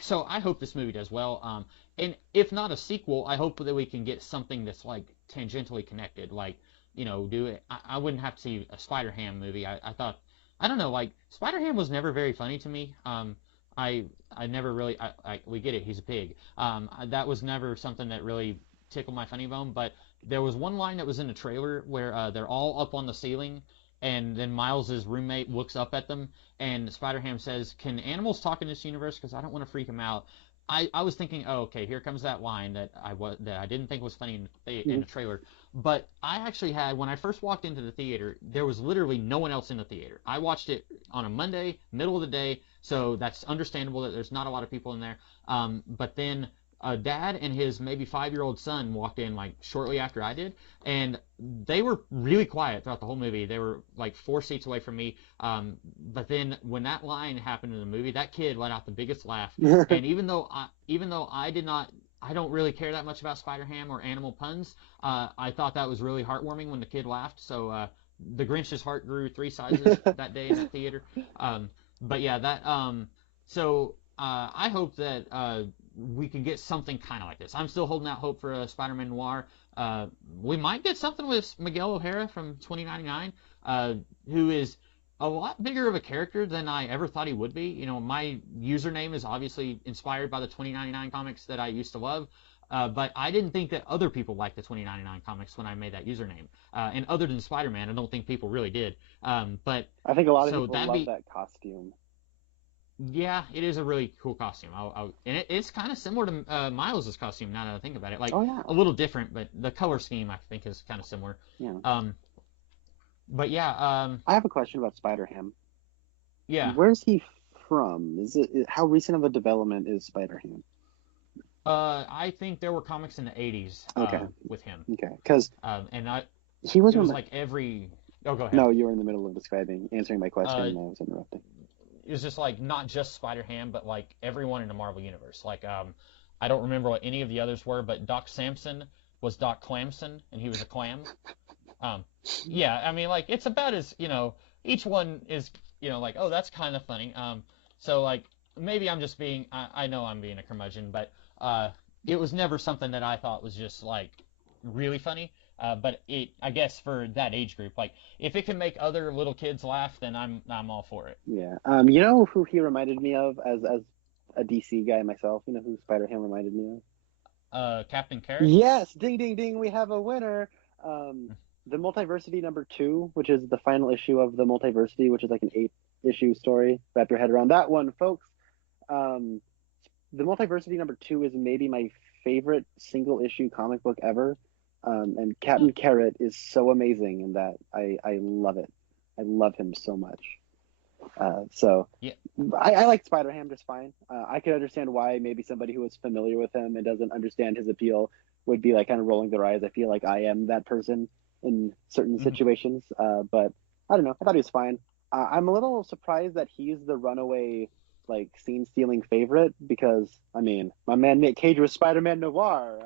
so I hope this movie does well. And if not a sequel, I hope that we can get something that's like tangentially connected. Like, do it. I wouldn't have to see a Spider-Ham movie. I thought, I don't know, like Spider-Ham was never very funny to me. I never really. We get it. He's a pig. That was never something that really tickled my funny bone. But there was one line that was in the trailer where they're all up on the ceiling, and then Miles' roommate looks up at them, and Spider-Ham says, "Can animals talk in this universe? Because I don't want to freak him out." I was thinking, oh, okay, here comes that line that I didn't think was funny in the trailer. But I actually had, when I first walked into the theater, there was literally no one else in the theater. I watched it on a Monday, middle of the day, so that's understandable that there's not a lot of people in there. But then a dad and his maybe 5-year-old son walked in like shortly after I did, and they were really quiet throughout the whole movie. They were like 4 seats away from me. But then when that line happened in the movie, that kid let out the biggest laugh. And even though I don't really care that much about Spider-Ham or animal puns, I thought that was really heartwarming when the kid laughed. So the Grinch's heart grew 3 sizes that day in that theater. But yeah, so I hope that we can get something kind of like this. I'm still holding out hope for a Spider-Man Noir. We might get something with Miguel O'Hara from 2099, who is a lot bigger of a character than I ever thought he would be. My username is obviously inspired by the 2099 comics that I used to love, but I didn't think that other people liked the 2099 comics when I made that username. And other than Spider-Man, I don't think people really did. But I think a lot of people love that costume. Yeah, it is a really cool costume. And it's kind of similar to Miles' costume now that I think about it. Like, a little different, but the color scheme I think is kind of similar. Yeah. But yeah. I have a question about Spider-Ham. Yeah. Where's he from? How recent of a development is Spider-Ham? I think there were comics in the 80s Okay, with him. okay, because And he was it one was of like every. Oh, go my. ahead. No, you were in the middle of answering my question, Uh, and I was interrupting. it was just like not just Spider-Ham, but like everyone in the Marvel universe. Like I don't remember what any of the others were, but Doc Samson was Doc Clamson, and he was a clam. Um, yeah, I mean like it's about as each one is like oh that's kind of funny. So like maybe I'm just being I know I'm being a curmudgeon, but it was never something that I thought was just like really funny. But I guess for that age group, like if it can make other little kids laugh, then I'm all for it. Yeah. You know who he reminded me of as a DC guy myself? You know who Spider-Ham reminded me of? Captain Carrot. Yes, ding ding ding, we have a winner. The Multiversity #2, which is the final issue of the Multiversity, which is like an 8-issue story. Wrap your head around that one, folks. Um, the Multiversity #2 is maybe my favorite single issue comic book ever. And Captain Carrot is so amazing in that. I love it. I love him so much. So Yeah. I like Spider-Ham just fine. I could understand why maybe somebody who is familiar with him and doesn't understand his appeal would be like kind of rolling their eyes. I feel like I am that person in certain situations. But I don't know. I thought he was fine. I'm a little surprised that he's the runaway like scene stealing favorite because I mean my man Nick Cage was Spider-Man Noir.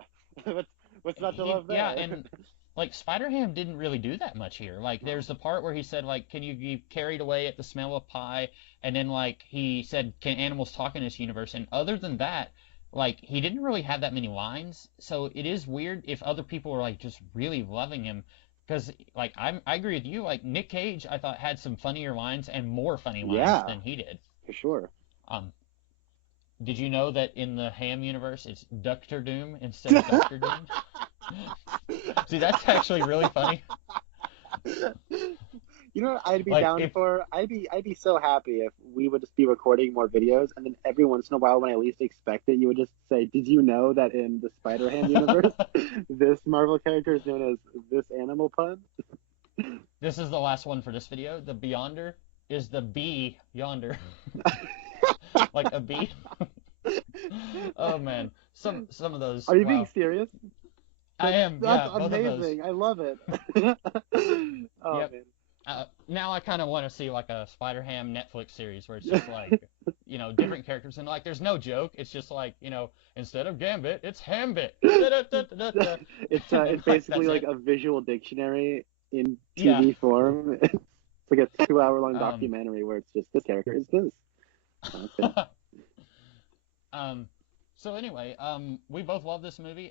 what's not to love there? Yeah, and like Spider-Ham didn't really do that much here. Like there's the part where he said like, "Can you be carried away at the smell of pie?" And then like he said, "Can animals talk in this universe?" And other than that, like he didn't really have that many lines. So it is weird if other people were like just really loving him. Because like I agree with you. Like Nick Cage, I thought had some funnier lines and more funny lines Yeah, than he did. for sure. Um, did you know that in the Ham universe it's Doctor Doom instead of Doctor Doom? See, that's actually really funny. You know what I'd be Like down if for? I'd be so happy if we would just be recording more videos, and then every once in a while, when I least expect it, you would just say, "Did you know that in the Spider-Ham universe, this Marvel character is known as this animal pun?" this is the last one for this video, the Beyonder is the bee yonder. Like a bee. Oh man, some of those. Are you being Wow, serious? I am. That's Yeah, both of those. amazing. I love it. Oh Yep. man. Now I kind of want to see like a Spider-Ham Netflix series where it's just like, different characters and like there's no joke. It's just like, instead of Gambit, it's Hambit. Da-da-da-da-da-da. It's Like basically that's like it. a visual dictionary in Yeah. TV form. It's like a 2 hour long Um. documentary where it's just this character is this. That's it. um. So anyway, we both love this movie.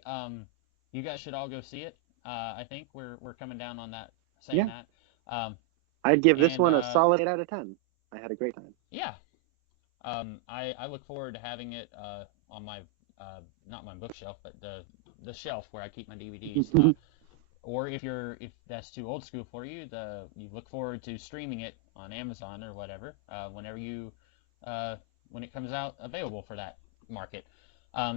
You guys should all go see it. I think we're coming down on that, saying Yeah, that. Um. I'd give this And one a solid 8 out of 10. I had a great time. yeah. I look forward to having it on my not my bookshelf, but the shelf where I keep my DVDs. Or if that's too old school for you, you look forward to streaming it on Amazon or whatever whenever when it comes out available for that market.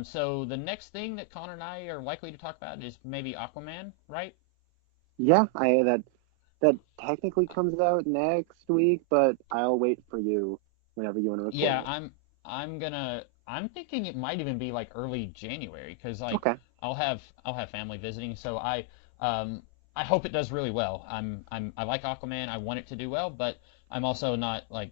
So the next thing that Connor and I are likely to talk about is maybe Aquaman, right? Yeah, that technically comes out next week, but I'll wait for you whenever you want to record Yeah, it. I'm thinking it might even be like early January because like Okay. I'll have family visiting, so I hope it does really well. I like Aquaman. I want it to do well, but I'm also not like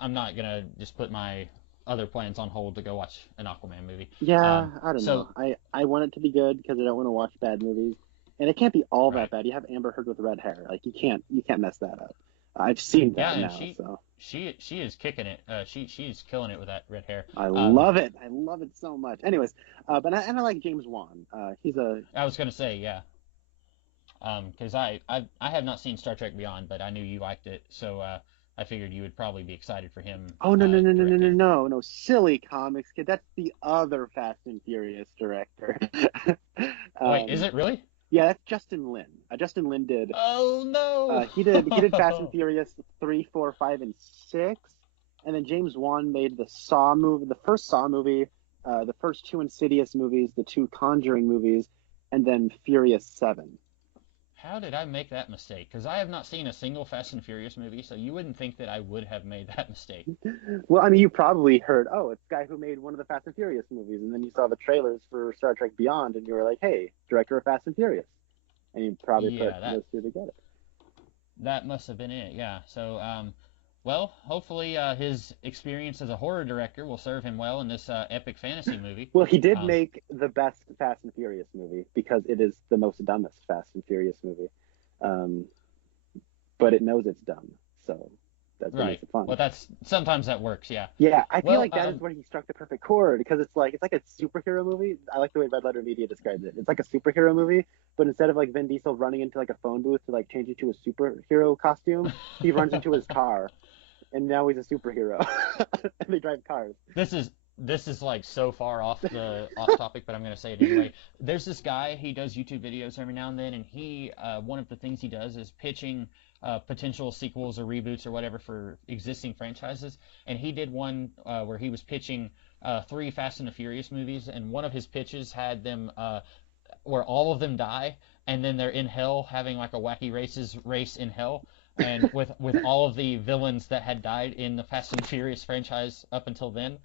I'm not gonna just put my other plans on hold to go watch an Aquaman movie. Yeah, I don't know. So I want it to be good because I don't want to watch bad movies, and it can't be all that right, bad. You have Amber Heard with red hair, like you can't mess that up. I've seen yeah, that and now, so she is kicking it. She's killing it with that red hair. I love it. I love it so much. Anyways, but I like James Wan. He's a I was gonna say yeah. Because I have not seen Star Trek Beyond, but I knew you liked it, so I figured you would probably be excited for him oh no no no no no no directing. no no silly comics kid. That's the other Fast and Furious director. Wait, is um, it really? yeah, that's Justin Lin. Justin Lin did Oh he did Fast and no! Furious 3, 4, 5, and 6, and then James Wan made the Saw movie, the first Saw movie, the first two Insidious movies, the two Conjuring movies, and then Furious 7. How did I make that mistake? Because I have not seen a single Fast and Furious movie, so you wouldn't think that I would have made that mistake. Well, I mean, you probably heard, oh, it's the guy who made one of the Fast and Furious movies, and then you saw the trailers for Star Trek Beyond, and you were like, hey, director of Fast and Furious. And you probably put those two together. That must have been it, yeah. So, well, hopefully his experience as a horror director will serve him well in this epic fantasy movie. Well, he did make the best Fast and Furious movie because it is the most dumbest Fast and Furious movie. But it knows it's dumb, so that's what makes it fun. Well, sometimes that works, yeah. Yeah, I feel like that is where he struck the perfect chord because it's like a superhero movie. I like the way Red Letter Media describes it. It's like a superhero movie, but instead of like Vin Diesel running into like a phone booth to like change into a superhero costume, he runs into his car. And now he's a superhero. And they drive cars. This is like so far off topic, but I'm gonna say it anyway. There's this guy, he does YouTube videos every now and then, and he one of the things he does is pitching potential sequels or reboots or whatever for existing franchises. And he did one where he was pitching 3 Fast and the Furious movies, and one of his pitches had them where all of them die, and then they're in hell having like a wacky race in hell. And with all of the villains that had died in the Fast and Furious franchise up until then,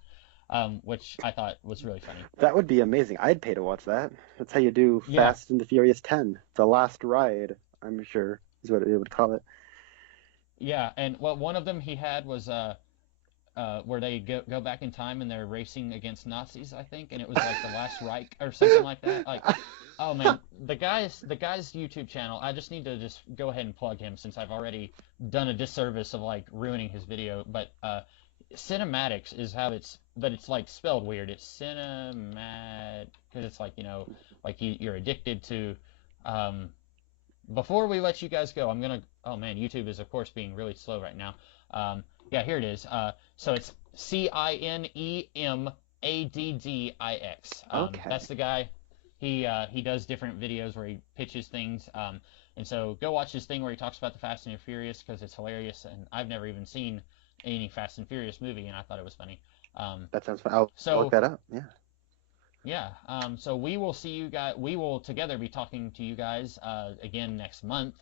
which I thought was really funny. That would be amazing. I'd pay to watch that. That's how you do Fast and the Furious 10. The Last Ride, I'm sure, is what they would call it. Yeah, and one of them he had was where they go back in time and they're racing against Nazis, I think, and it was like the Last Reich or something like that. Like, oh man, the guy's YouTube channel. I just need to just go ahead and plug him since I've already done a disservice of like ruining his video. But Cinematics is how but it's like spelled weird. It's cinemat because it's like like you're addicted to. Before we let you guys go, I'm gonna. Oh man, YouTube is of course being really slow right now. Yeah, here it is. So it's CINEMADDIX. Okay. That's the guy. He does different videos where he pitches things. And so go watch his thing where he talks about the Fast and the Furious because it's hilarious. And I've never even seen any Fast and Furious movie, and I thought it was funny. That sounds fun. I'll look that up. Yeah. Yeah. So we will see you guys. We will together be talking to you guys again next month,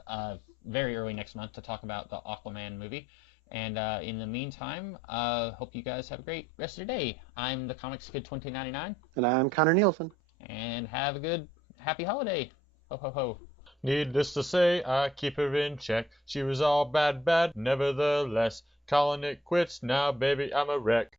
very early next month, to talk about the Aquaman movie. And in the meantime, hope you guys have a great rest of your day. I'm the Comics Kid 2099. And I'm Connor Nielsen. And have a good, happy holiday. Ho, ho, ho. Needless to say, I keep her in check. She was all bad, nevertheless. Calling it quits now, baby, I'm a wreck.